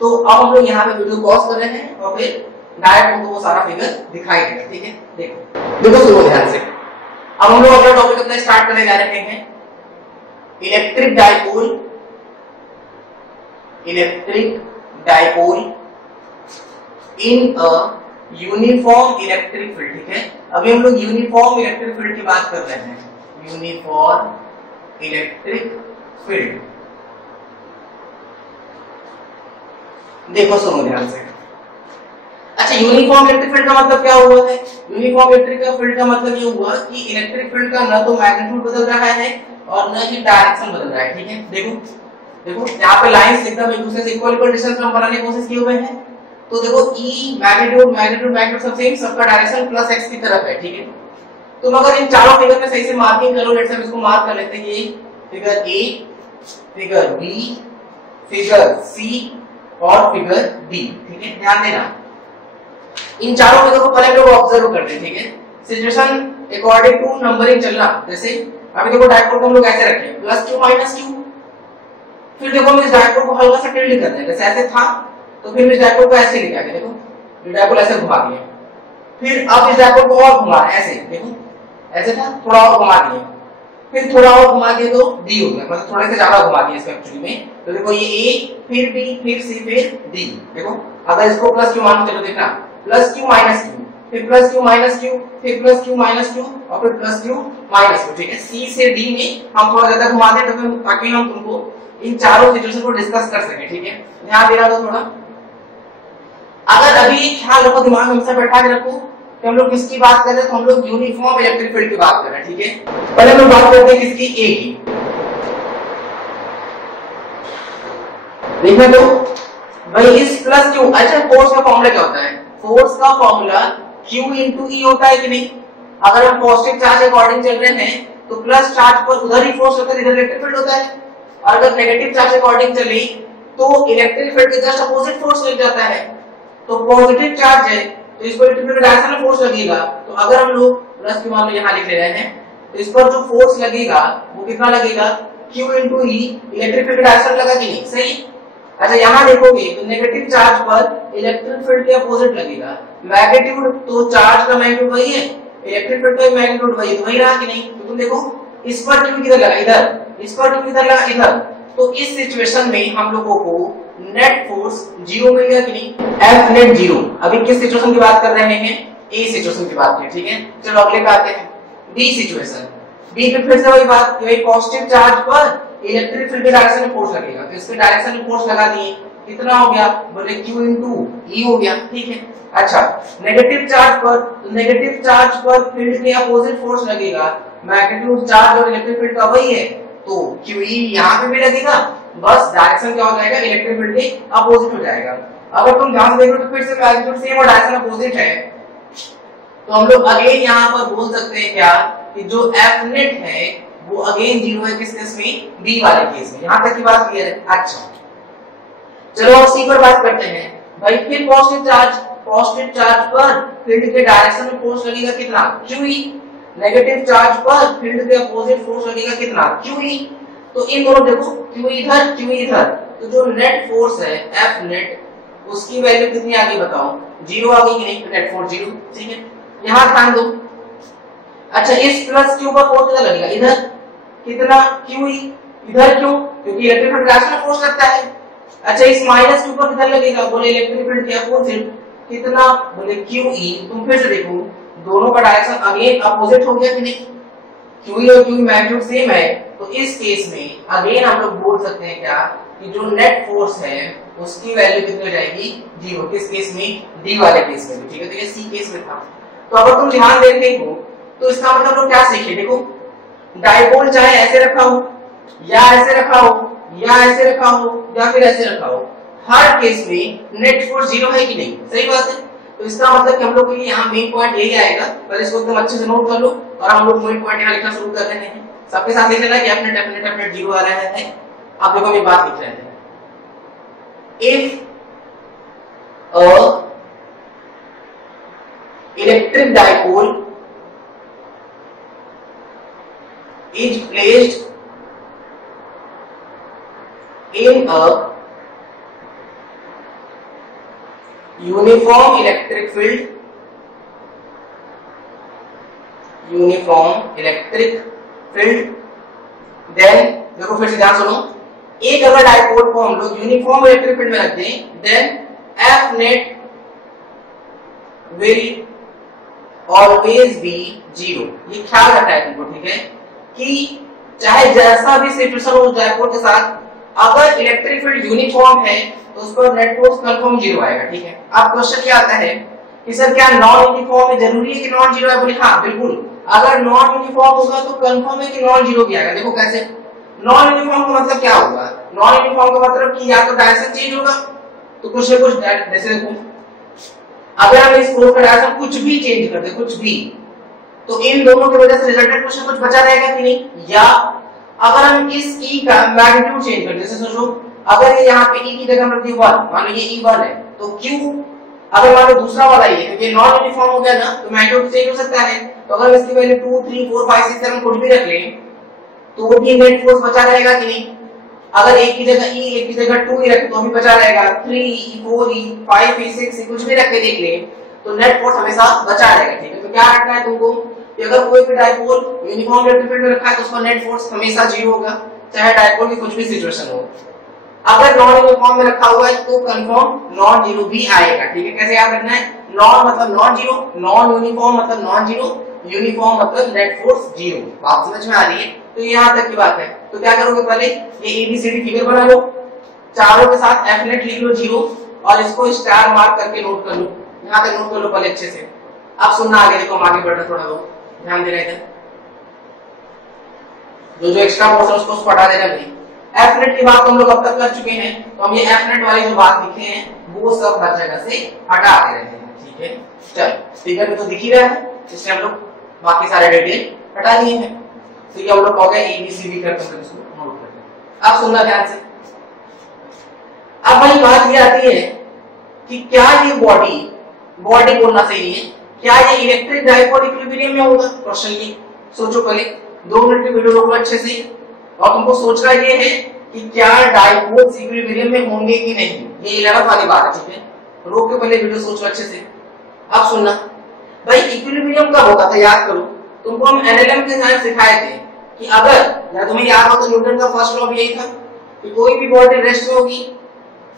तो अब हम लोग यहाँ पे वीडियो पॉज कर रहे हैं और फिर डायरेक्ट हमको वो सारा फिगर दिखाई देगा। ठीक है, देखो सुनो ध्यान से। अब हम लोग अपना टॉपिक अपना स्टार्ट करने जा रहे हैं electric dipole in a uniform electric field. ठीक है, अभी हम लोग यूनिफॉर्म इलेक्ट्रिक फील्ड की बात कर रहे हैं, यूनिफॉर्म इलेक्ट्रिक फील्ड। देखो सुनो ध्यान से। अच्छा, यूनिफॉर्म इलेक्ट्रिक फील्ड का मतलब क्या हुआ है, यूनिफॉर्म इलेक्ट्रिक फील्ड का मतलब ये हुआ कि इलेक्ट्रिक फील्ड का न तो मैग्नीट्यूड बदल रहा है और न ही डायरेक्शन बदल रहा है। ठीक है, देखो यहाँ पे लाइंस एकदम एक दूसरे से इक्वल डिस्टेंस में बनाने की कोशिश किए हुए हैं। तो देखो E मैग्नीट्यूड सब सेम, सबका डायरेक्शन प्लस x की तरफ है। ठीक है, तुम अगर इन चारों फिगर में सही से मार्किंग करो, लेट्स हम इसको मार्क कर लेते हैं, ये figure A, figure B, figure C और फिगर D। ठीक है, ध्यान देना, इन चारों फिगर को पहले लोग ऑब्जर्व करते हैं। ठीक है, सिचुएशन अकॉर्डिंग टू नंबरिंग चलना। जैसे अभी देखो डाइपोल को हम लोग ऐसे रखे +q -q, फिर देखो हम इस डाइपोल को हल्का सा टिल्ट कर दें, जैसे ऐसे था तो फिर इस डाइपोल को ऐसे लेके आगे, देखो डाइपोल ऐसे घुमा दिए, फिर अब इस डाइपोल को और घुमा रहे हैं ऐसे, देखो ऐसे था, थोड़ा और घुमा दिए, फिर थोड़ा और घुमा दिए तो D हो गया, मतलब थोड़े से ज्यादा घुमा दिए इसको एक्चुअली में। तो देखो ये A, फिर B, फिर C, फिर D। देखो अगर इसको +q मान के चलो, देखना +q -q, फिर +q -q, फिर +q -q और फिर +q -q। ठीक है, C से D में हम थोड़ा ज्यादा घुमा दें ताकि हम तुमको इन चारों सिचुएशन को डिस्कस कर सके। ठीक है, ध्यान देना दो थोड़ा। अगर अभी ख्याल रखो, दिमाग में हमेशा बैठा के रखो कि हम लोग किसकी बात कर रहे हैं, तो हम लोग यूनिफॉर्म इलेक्ट्रिक फील्ड की बात कर रहे हैं। ठीक है, पहले हम लोग बात करते हैं किसकी, A की। देखना तो भाई इस +q, अच्छा फोर्स का फॉर्मूला क्या होता है, फोर्स का फॉर्मूला Q × E होता है कि नहीं। अगर हम पॉजिटिव चार्ज अकॉर्डिंग चल रहे हैं तो प्लस चार्ज पर उधर ही फोर्स होता है, इधर इलेक्ट्रिक फील्ड होता है, और अगर नेगेटिव चार्ज अकॉर्डिंग चली तो इलेक्ट्रिक फील्ड के जस्ट अपोजिट फोर्स लग जाता है। तो पॉजिटिव चार्ज है तो इस पर इलेक्ट्रिक फील्ड डायरेक्शन में फोर्स लगेगा, तो अगर हम लोग प्लस के मान में यहां लिख ले रहे हैं तो इस पर जो फोर्स लगेगा वो कितना लगेगा, Q × E, electric field direction लगा कि नहीं, सही। अच्छा यहां देखोगे तो नेगेटिव चार्ज पर इलेक्ट्रिक फील्ड के अपोजिट लगेगा, मैग्नीट्यूड तो चार्ज का मैग्नीट्यूड वही है, इलेक्ट्रिक फील्ड का मैग्नीट्यूड वही रहा कि नहीं? तो तुम देखो इस पर क्यों किधर लगा, इधर, इस पर क्यों किधर लगा, इधर। तो इस सिचुएशन में हम लोगों को नेट फोर्स 0 मिल गया कि नहीं? F net 0। अभी किस सिचुएशन की बात कर रहे हैं? ए सिचुएशन की बात की, ठीक है। चलो अगले पे आते हैं, बी सिचुएशन। बी पे फिर से वही बात, वही पॉजिटिव चार्ज पर इलेक्ट्रिक फील्ड के डायरेक्शन में फोर्स लगेगा, तो इसके डायरेक्शन में फोर्स लगा दिए, कितना हो गया? बोले Q into E हो गया, ठीक है। अच्छा, नेगेटिव चार्ज पर, तो नेगेटिव चार्ज पर फील्ड के अपोजिट फोर्स लगेगा, मैग्नीट्यूड चार्ज और इलेक्ट्रिक फील्ड का वही है, तो QE यहाँ पे भी लगेगा, बस डायरेक्शन क्या हो जाएगा? इलेक्ट्रिक फील्ड के अपोजिट हो जाएगा। अगर तुम ध्यान से देखो तो फिर से मैग्नीट्यूड सेम और डायरेक्शन अपोजिट है, तो हम लोग अगेन यहाँ पर बोल सकते हैं क्या कि जो F नेट है वो अगेन 0 है, किस केस में? बी वाले केस में। यहाँ तक की बात क्लियर है? अच्छा, चलो अब सी पर बात करते हैं। भाई फिर पॉजिटिव चार्ज पर फील्ड के डायरेक्शन में फोर्स लगेगा कितना? QE। नेगेटिव चार्ज पर फील्ड के अपोजिट फोर्स लगेगा कितना? QE। तो इन दोनों देखो, QE इधर, QE इधर, तो जो नेट फोर्स है F नेट, उसकी वैल्यू कितनी आ गई बताओ? 0 आ गई कि नहीं? नेट फोर्स 0, ठीक है। यहाँ ध्यान दो। अच्छा, इस प्लस Q पर फोर्स कितना लगेगा? इधर, कितना? QE। इधर क्यों? क्योंकि इलेक्ट्रिक फील्ड डायरेक्शन में फोर्स लगता है। अच्छा, इस माइनस Q पर कितना लगेगा? बोले इलेक्ट्रिक फील्ड के अपोजिट, कितना? बोले QE। तुम फिर से देखो, दोनों का डायरेक्शन अगेन अपोजिट हो गया कि नहीं? QE और QE मैग्नीट्यूड सेम है, तो इस केस में अगेन हम लोग बोल सकते हैं क्या कि जो नेट फोर्स है उसकी वैल्यू कितनी हो जाएगी? 0। किस केस में? डी वाले केस में, ठीक है। तो ये सी केस में था। तो अगर तुम ध्यान देते हो तो इसका मतलब लोग क्या सीखे? देखो, डाइपोल चाहे ऐसे रखा हो या ऐसे रखा हो या ऐसे रखा हो या फिर ऐसे रखा हो, हर केस में नेट फोर्स 0 है कि नहीं? सही बात है। तो इसका मतलब कि हम लोग के लिए यहाँ मेन पॉइंट यही आएगा। पहले इसको एकदम अच्छे से नोट कर लो, और हम लोग मेन पॉइंट यहाँ लिखना शुरू कर रहे हैं। सबके साथ लिख लेना कि F नेट 0 आ रहा है। आप देखो ये बात लिख रहे हैं, if a electric dipole is placed in a uniform electric field, then देखो फिर से ध्यान सुनो, एक अगर डाइपोल को हम लोग यूनिफॉर्म इलेक्ट्रिक फील्ड में रख दें, then F net will always be 0। ये ख्याल रखना है तुमको, ठीक है, कि चाहे जैसा भी सिचुएशन हो डाइपोल के साथ, अगर इलेक्ट्रिक फील्ड यूनिफॉर्म है तो उस पर नेट फोर्स कंफर्म 0 आएगा, ठीक है। अब क्वेश्चन क्या आता है कि सर क्या नॉन यूनिफॉर्म है जरूरी है कि नॉन 0 है? बोले हाँ बिल्कुल, अगर नॉन यूनिफॉर्म होगा तो कंफर्म है कि नॉन 0 भी आएगा। देखो कैसे, नॉन यूनिफॉर्म का मतलब क्या होगा? नॉन यूनिफॉर्म का मतलब कि या तो डायरेक्शन चेंज होगा, तो कुछ न कुछ, जैसे देखो अगर हम इस फोर्स का डायरेक्शन कुछ भी चेंज कर दे, कुछ भी, तो इन दोनों की वजह से रिजल्टेंट कुछ न कुछ बचा रहेगा कि नहीं? या अगर हम इस E का मैग्नीट्यूड चेंज कर, जैसे सोचो अगर ये यहाँ पे E की जगह हम रख दी 1, मान लो ये E1 है, तो Q अगर मान लो दूसरा वाला ही है, क्योंकि नॉन यूनिफॉर्म हो गया ना, तो मैग्नीट्यूड चेंज हो सकता है। तो अगर इसकी वैल्यू 2 3 4 5 6 7 कुछ भी रख लें, तो वो भी नेट फोर्स बचा रहेगा कि नहीं? अगर एक की जगह E, एक की जगह 2 ही रखे तो भी बचा रहेगा। 3E 4E 5E 6E कुछ भी रख के देख ले तो नेट फोर्स हमेशा बचा रहेगा, ठीक है। तो क्या रखना है तुमको कि अगर कोई भी डाइपोल यूनिफॉर्म इलेक्ट्रिक फील्ड में रखा है तो उसका नेट फोर्स हमेशा 0 होगा, चाहे डाइपोल की कुछ भी सिचुएशन हो। अगर नॉन यूनिफॉर्म में रखा हुआ है तो कंफर्म नॉन 0 भी आएगा, ठीक है। कैसे याद रखना है? नॉन मतलब नॉन 0, नॉन यूनिफॉर्म मतलब नॉन 0, यूनिफॉर्म मतलब नेट फोर्स 0। बात समझ में आ रही है? तो यहाँ तक की बात है। तो क्या करोगे, पहले ये ABCD फिगर बना लो, चारों के साथ F नेट लिख लो 0, और इसको स्टार मार्क करके नोट कर लो। यहाँ तक नोट कर लो पहले अच्छे से। अब सुनना आगे, देखो हम आगे बढ़ रहे, थोड़ा बहुत ध्यान दे रहे थे, जो एक्स्ट्रा पोर्शन उसको हटा देना भाई। F नेट की बात हम लोग अब तक कर चुके हैं, तो हम ये F नेट वाली जो बात लिखे हैं वो सब हर जगह से हटा दे रहे हैं, ठीक है। चल फिगर में तो दिख ही रहा है, इससे हम लोग बाकी सारे डिटेल हटा दिए हैं। तो ये हम लोग हो गया ABCD करते हैं, इसको नोट करते हैं। अब सुनना ध्यान से। अब भाई बात ये आती है कि क्या ये बॉडी बोलना सही है, क्या ये इलेक्ट्रिक डाइपोल इक्विलिब्रियम में होगा? क्वेश्चन ये सोचो पहले, 2 मिनट की वीडियो रोको अच्छे से, और तुमको सोचना ये है कि क्या डाइपोल इक्विलिब्रियम में होंगे कि नहीं। ये 11th वाली बात है, ठीक है। रोक के पहले वीडियो सोचो अच्छे से। अब सुनना, भाई इक्विलिब्रियम कब होता था याद करो, तुमको हम एनएलएम के साथ सिखाए थे कि अगर, या तुम्हें याद हो तो न्यूटन का फर्स्ट लॉ भी यही था कि कोई भी बॉडी रेस्ट में होगी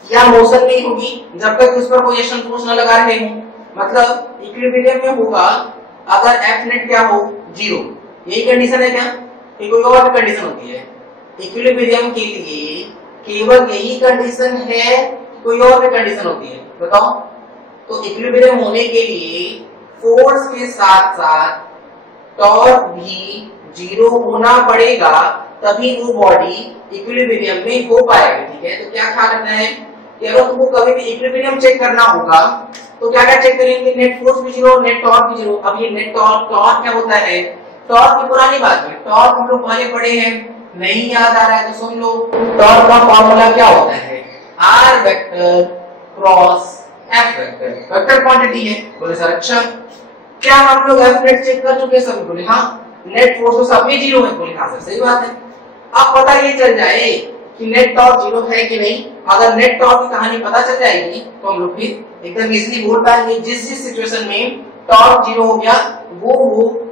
या मोशन में होगी जब तक उस पर कोई एक्शन फोर्स न लगा रहे हो, मतलब इक्विलिब्रियम में होगा अगर एफ नेट क्या हो 0। यही कंडीशन है क्या, ये कोई और भी कंडीशन होती है? इक्विलिब्रियम के लिए केवल यही कंडीशन है, कोई और भी कंडीशन होती है बताओ? तो इक्विलिब्रियम होने के लिए फोर्स के साथ साथ टॉर्क भी 0 होना पड़ेगा, तभी वो बॉडी इक्विलिब्रियम में हो पाएगी। ठीक है, तो क्या ख्याल रखना है कि अगर तुमको कभी भी इक्विलिब्रियम चेक करना होगा तो क्या क्या चेक करेंगे, नेट फोर्स भी 0 नेट टॉर्क भी 0। अब ये नेट टॉर्क क्या होता है, टॉर्क की पुरानी बात है, टॉर्क हम लोग पहले पढ़े हैं, नहीं याद आ रहा है तो सुन लो। टॉर्क का फॉर्मूला क्या होता है, R vector cross F vector, vector quantity है। बोले सर अच्छा, क्या हम लोग एफ नेट चेक कर चुके हैं सभी? बोले हाँ। नेट फोर्स तो सब में 0 है। बोले हाँ सर सही बात है। अब पता ये चल जाए कि नेट टॉर्क 0 है कि नहीं, अगर नेट टॉर्क की कहानी पता चल जाएगी तो हम लोग फिर एकदम इजीली बोल पाएंगे जिस सिचुएशन में टॉर्क 0 हो गया वो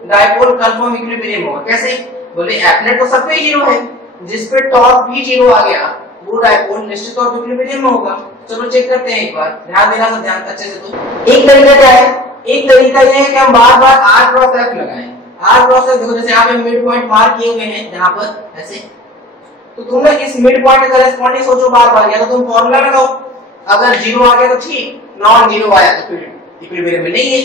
डायपोल कंफर्म इक्विलिब्रियम होगा। कैसे? बोले एफ नेट तो सब पे 0 है, जिस पे टॉर्क भी 0 आ गया वो डायपोल निश्चित तौर पर इक्विलिब्रियम में होगा। चलो चेक करते हैं एक बार, ध्यान देना सब, ध्यान अच्छे से। तो एक तरीका क्या है, एक तरीका ये है कि हम बार बार आर क्रॉस एफ लगाएं। आर क्रॉस एफ देखो, जैसे यहाँ पे मिड पॉइंट मार्क किए हुए हैं जहां पर ऐसे, तो तुम ना इस मिड पॉइंट के करेस्पॉन्डिंग सोचो बार बार, या तो तुम फॉर्मूला लगाओ, अगर 0 आ गया तो ठीक, नॉन 0 आया तो फिर इक्विलिब्रियम में नहीं है।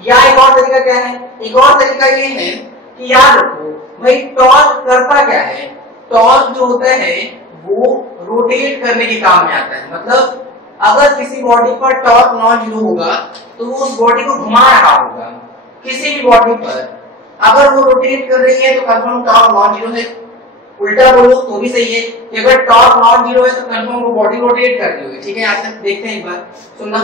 या एक और तरीका क्या है, एक और तरीका ये है कि याद रखो भाई टॉर्क करता क्या है, टॉर्क जो होता है वो रोटेट करने के काम में आता है। मतलब अगर किसी बॉडी पर टॉर्क नॉन 0 होगा तो वो उस बॉडी को घुमा रहा होगा। किसी भी बॉडी पर अगर वो रोटेट कर रही है तो कंफर्म टॉर्क नॉन 0 है। उल्टा बोलो तो भी सही है कि अगर टॉर्क नॉन 0 है तो कंफर्म वो बॉडी रोटेट करती होगी। ठीक है, यहाँ तक देखते हैं एक बार, सुनना।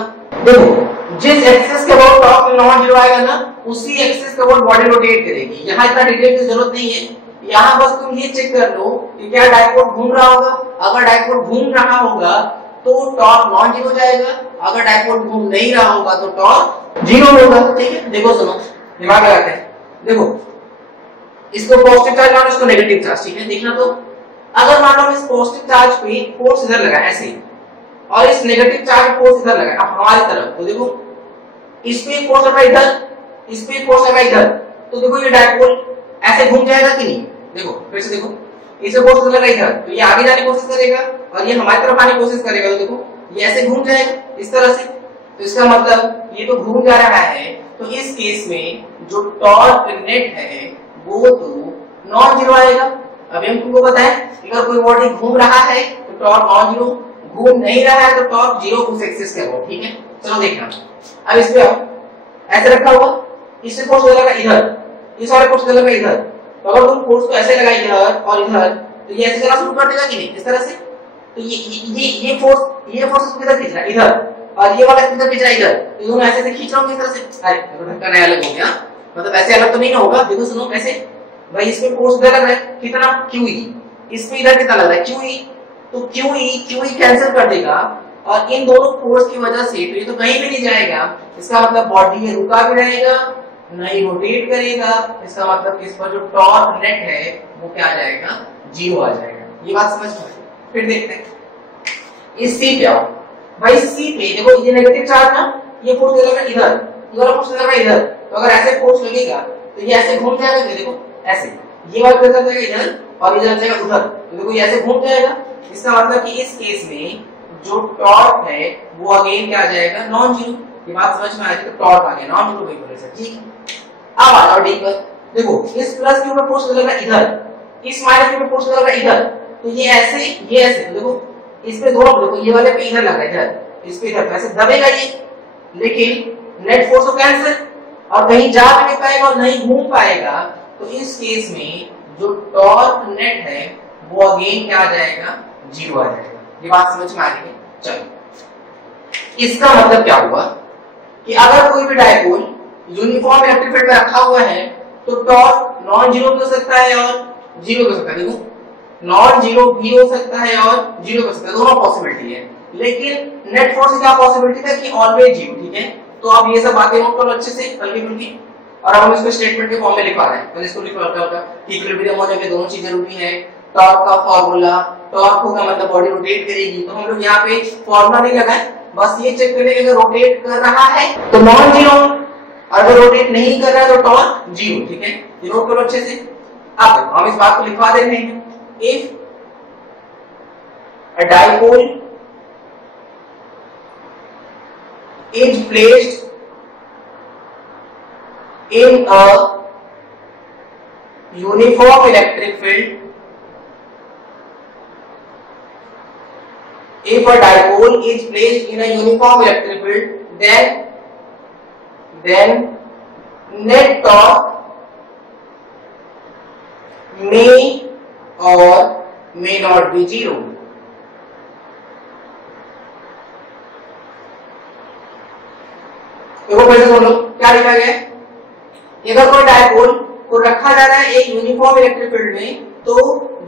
देखो जिस एक्सिस के अबाउट टॉर्क नॉन 0 आएगा ना, उसी एक्सिस के अबाउट बॉडी रोटेट करेगी। यहाँ इतना डिटेल की जरूरत नहीं है, यहाँ बस तुम ये चेक कर लो कि क्या डायपोल घूम रहा होगा। अगर डायपोल घूम रहा होगा तो टॉर्क नॉन 0 जाएगा, अगर डायपोल घूम नहीं रहा होगा तो टॉर्क 0 होगा। ठीक है, देखो सुनो, दिमाग लगाते हैं। देखो इसको पॉजिटिव चार्ज मान लो, इसको नेगेटिव चार्ज। ठीक है, देखना तो अगर मान लो इस पॉजिटिव चार्ज पे फोर्स इधर लगा ऐसे, और इस नेगेटिव चार्ज फोर्स इधर लगा अब हमारी तरफ, तो देखो इस पे फोर्स लगा इधर, इस पे फोर्स लगा इधर, तो देखो ये डायपोल ऐसे घूम जाएगा कि नहीं? देखो फिर से देखो, इसे फोर्स लगा इधर तो ये आगे जाने की कोशिश करेगा और ये हमारी तरफ आने की कोशिश करेगा, तो देखो ये ऐसे घूम जाएगा इस तरह से। तो इसका मतलब ये तो घूम जा रहा है, तो इस केस में जो टॉर्क नेट है वो तो नॉन 0 आएगा। अभी हम तुमको बताएं अगर कोई बॉडी घूम रहा है तो टॉर्क नॉन 0, घूम नहीं रहा है तो टॉर्क 0 उस एक्सिस के अबाउट। ठीक है, चलो देखना। अब इस पे आओ, ऐसे रखा हुआ, इससे फोर्स लगा इधर, इस वाले फोर्स लगा इधर, तो अगर तुम फोर्स को ऐसे लगा इधर और इधर तो ये ऐसे चलना शुरू कर देगा कि नहीं, इस तरह से। तो ये फोर्स किधर खींच रहा है इधर, और ये वाला किधर खींच रहा है इधर, तो दोनों ऐसे से खींच रहा हूं इस तरह से। अरे ढक्कन नया अलग हो गया, मतलब ऐसे अलग तो नहीं ना होगा। देखो सुनो कैसे, भाई इसमें फोर्स इधर लग रहा है कितना, QE, इस पे इधर कितना लग रहा है QE, तो QE कैंसिल कर देगा और इन दोनों फोर्स की वजह से तो ये तो कहीं भी नहीं जाएगा। इसका मतलब बॉडी ये रुका भी रहेगा, नहीं रोटेट करेगा। इसका मतलब इस पर जो टॉर्क नेट है वो क्या आ जाएगा, 0 आ जाएगा। ये बात समझ में? फिर देखते हैं इस C पे आओ। भाई C पे देखो ये नेगेटिव चार्ज ना, ये फोर्स लगा इधर, ये वाला फोर्स लगा इधर, तो अगर ऐसे फोर्स लगेगा तो ये ऐसे घूम जाएगा। देखो ऐसे, ये वाला किधर जाएगा इधर और इधर जाएगा उधर, तो देखो ये ऐसे घूम जाएगा। इसका मतलब कि इस केस में जो टॉर्क है वो अगेन क्या आ जाएगा, नॉन 0। ये बात समझ में आ रही है? तो टॉर्क आ गया नॉन 0 बोले सर। ठीक है, अब आ जाओ D पर। देखो इस प्लस के ऊपर फोर्स लगा इधर, इस माइनस के ऊपर फोर्स लगा इधर, तो ये ऐसे ये ऐसे, तो देखो इस पे दोनों, देखो ये वाले पे इधर लगा इधर, इस पे इधर, ऐसे दबेगा ये, लेकिन नेट फोर्स को कैंसिल और कहीं जा भी नहीं पाएगा और नहीं घूम पाएगा। तो इस केस में जो टॉर्क नेट है वो अगेन क्या आ जाएगा, 0 आ जाएगा। ये बात समझ में आ रही है? चलो इसका मतलब क्या हुआ कि अगर कोई भी डायपोल यूनिफॉर्म इलेक्ट्रिक फील्ड में रखा हुआ है तो टॉर्क नॉन 0 भी हो सकता है और 0 भी हो सकता है। देखो नॉन 0 भी हो सकता है और 0 हो सकता है, दोनों पॉसिबिलिटी है। लेकिन नेट फोर्स की क्या पॉसिबिलिटी था कि ऑलवेज 0। ठीक है, तो आप ये सब बातें नोट करो अच्छे से हल्की फुल्की। और अब हम इसको स्टेटमेंट के फॉर्म में लिखवा रहे हैं। पहले इसको लिखवा होगा कि इक्विलिब्रियम होने के दोनों चीजें जरूरी है। टॉर्क का फार्मूला, टॉर्क होगा मतलब बॉडी रोटेट करेगी, तो हम लोग यहाँ पे फार्मूला नहीं लगाए, बस ये चेक करेंगे अगर रोटेट कर रहा है तो नॉन जीरो, और अगर रोटेट नहीं कर रहा है तो टॉर्क जीरो। ठीक है, ये नोट करो अच्छे से। अब हम इस बात को लिखवा दे रहे हैं, if a dipole is placed in a uniform electric field, if a dipole is placed in a uniform electric field, then net torque may or may not be zero. देखो पहले सुन लो क्या लिखा गया है। अगर कोई डायपोल को रखा जा रहा है एक यूनिफॉर्म इलेक्ट्रिक फील्ड में, तो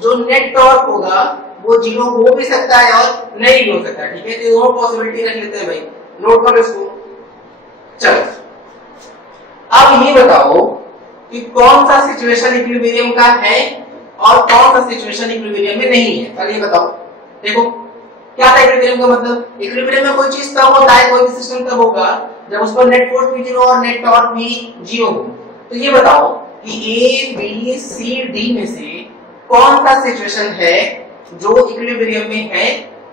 जो नेट टॉर्क होगा वो जीरो हो भी सकता है और नहीं भी हो सकता है। ठीक है, तो दोनों पॉसिबिलिटी रख लेते हैं भाई, नोट करो इसको। चलो अब ये बताओ कि कौन सा सिचुएशन इक्विलिब्रियम का है और कौन सा सिचुएशन इक्विलिब्रियम में नहीं है। पहले ये बताओ। देखो क्या था इक्विलिब्रियम का मतलब, इक्विलिब्रियम में कोई चीज तब होता है, कोई भी सिस्टम तब होगा जब उस पर नेट फोर्स भी जीरो और नेट टॉर्क भी जीरो हो। तो ये बताओ कि ए बी सी डी में से कौन सा सिचुएशन है जो इक्विलिब्रियम में है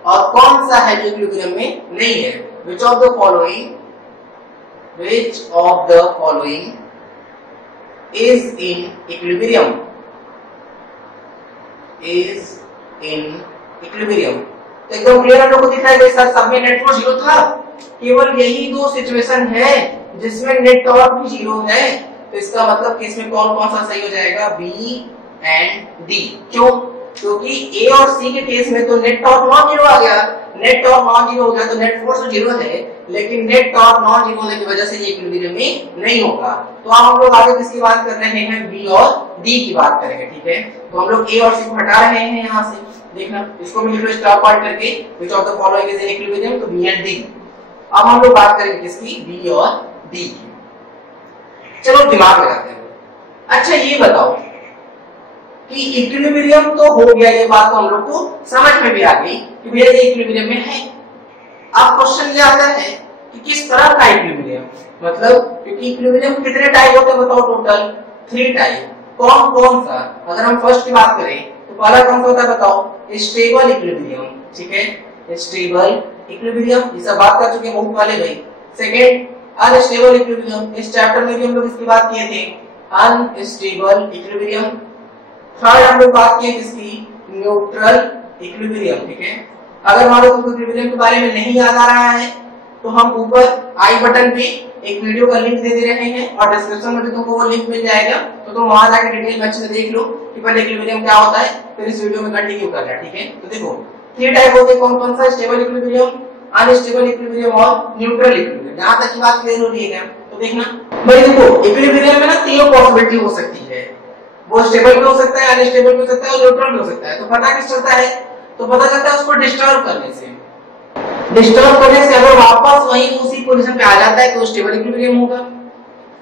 और कौन सा है जो इक्विलिब्रियम में नहीं है। Which of the following is in equilibrium, तो एकदम क्लियर हम लोग को दिख रहा है सर, सब में नेट फोर्स जीरो था, केवल यही दो सिचुएशन है जिसमें नेट टॉर्क भी जीरो है। तो इसका मतलब कि इसमें कौन कौन सा सही हो जाएगा, बी एंड डी। क्यों? क्योंकि ए और सी के केस में तो नेट टॉर्क नॉन जीरो आ गया, नेट टॉर्क नॉन जीरो हो गया तो नेट फोर्स तो जीरो है, लेकिन नेट टॉर्क नॉन जीरो होने की वजह से ये इक्विलिब्रियम में नहीं होगा। तो हम लोग आगे किसकी बात कर रहे हैं, बी और डी की बात करेंगे। ठीक है, तो हम लोग ए और सी को हटा रहे हैं यहाँ से, देखना इसको भी लिख लो स्टार पॉइंट करके, which of the following is in equilibrium, तो बी एंड डी। अब हम लोग बात करेंगे किसकी, बी और डी की। चलो दिमाग लगाते हैं। अच्छा ये बताओ कि इक्विलिब्रियम तो हो गया, ये बात तो हम लोग को समझ में भी आ गई कि भैया ये इक्विलिब्रियम में है। अब क्वेश्चन ये आता है कि किस तरह का इक्विलिब्रियम, मतलब क्योंकि इक्विलिब्रियम कितने टाइप होते हैं बताओ, टोटल 3 टाइप। कौन कौन सा, अगर हम फर्स्ट की बात करें तो पहला कौन सा होता है बताओ, स्टेबल इक्विलिब्रियम। ठीक है, स्टेबल इक्विलिब्रियम, ये सब बात कर चुके हैं बहुत पहले भाई। सेकंड अनस्टेबल इक्विलिब्रियम, इस चैप्टर में भी हम लोग इसकी बात किए थे, अनस्टेबल इक्विलिब्रियम। थर्ड हम लोग बात किए किसकी, न्यूट्रल इक्विलिब्रियम। ठीक है, अगर मान लो तुमको इक्विलिब्रियम के बारे में नहीं याद आ रहा है तो हम ऊपर आई बटन पे एक वीडियो का लिंक दे रहे हैं और डिस्क्रिप्शन में भी तुमको वो लिंक मिल जाएगा, तो तुम वहां जाकर डिटेल में अच्छे से देख लो कि पहले इक्विलिब्रियम क्या होता है, फिर इस वीडियो में कंटिन्यू करना। ठीक है, तो देखो 3 टाइप होते हैं, कौन कौन सा, स्टेबल इक्विलिब्रियम, अनस्टेबल इक्विलिब्रियम और न्यूट्रल इक्विलिब्रियम। यहां तक की बात क्लियर हो रही है, तो देखना भाई। देखो इक्विलिब्रियम में ना 3 पॉसिबिलिटी हो सकती है, वो स्टेबल भी हो सकता है, अनस्टेबल भी हो सकता है और न्यूट्रल भी हो सकता है। तो पता किस चलता है, तो पता चलता है उसको डिस्टर्ब करने से। डिस्टर्ब करने से अगर वापस वही उसी पोजीशन पे आ जाता है तो स्टेबल इक्विलिब्रियम होगा,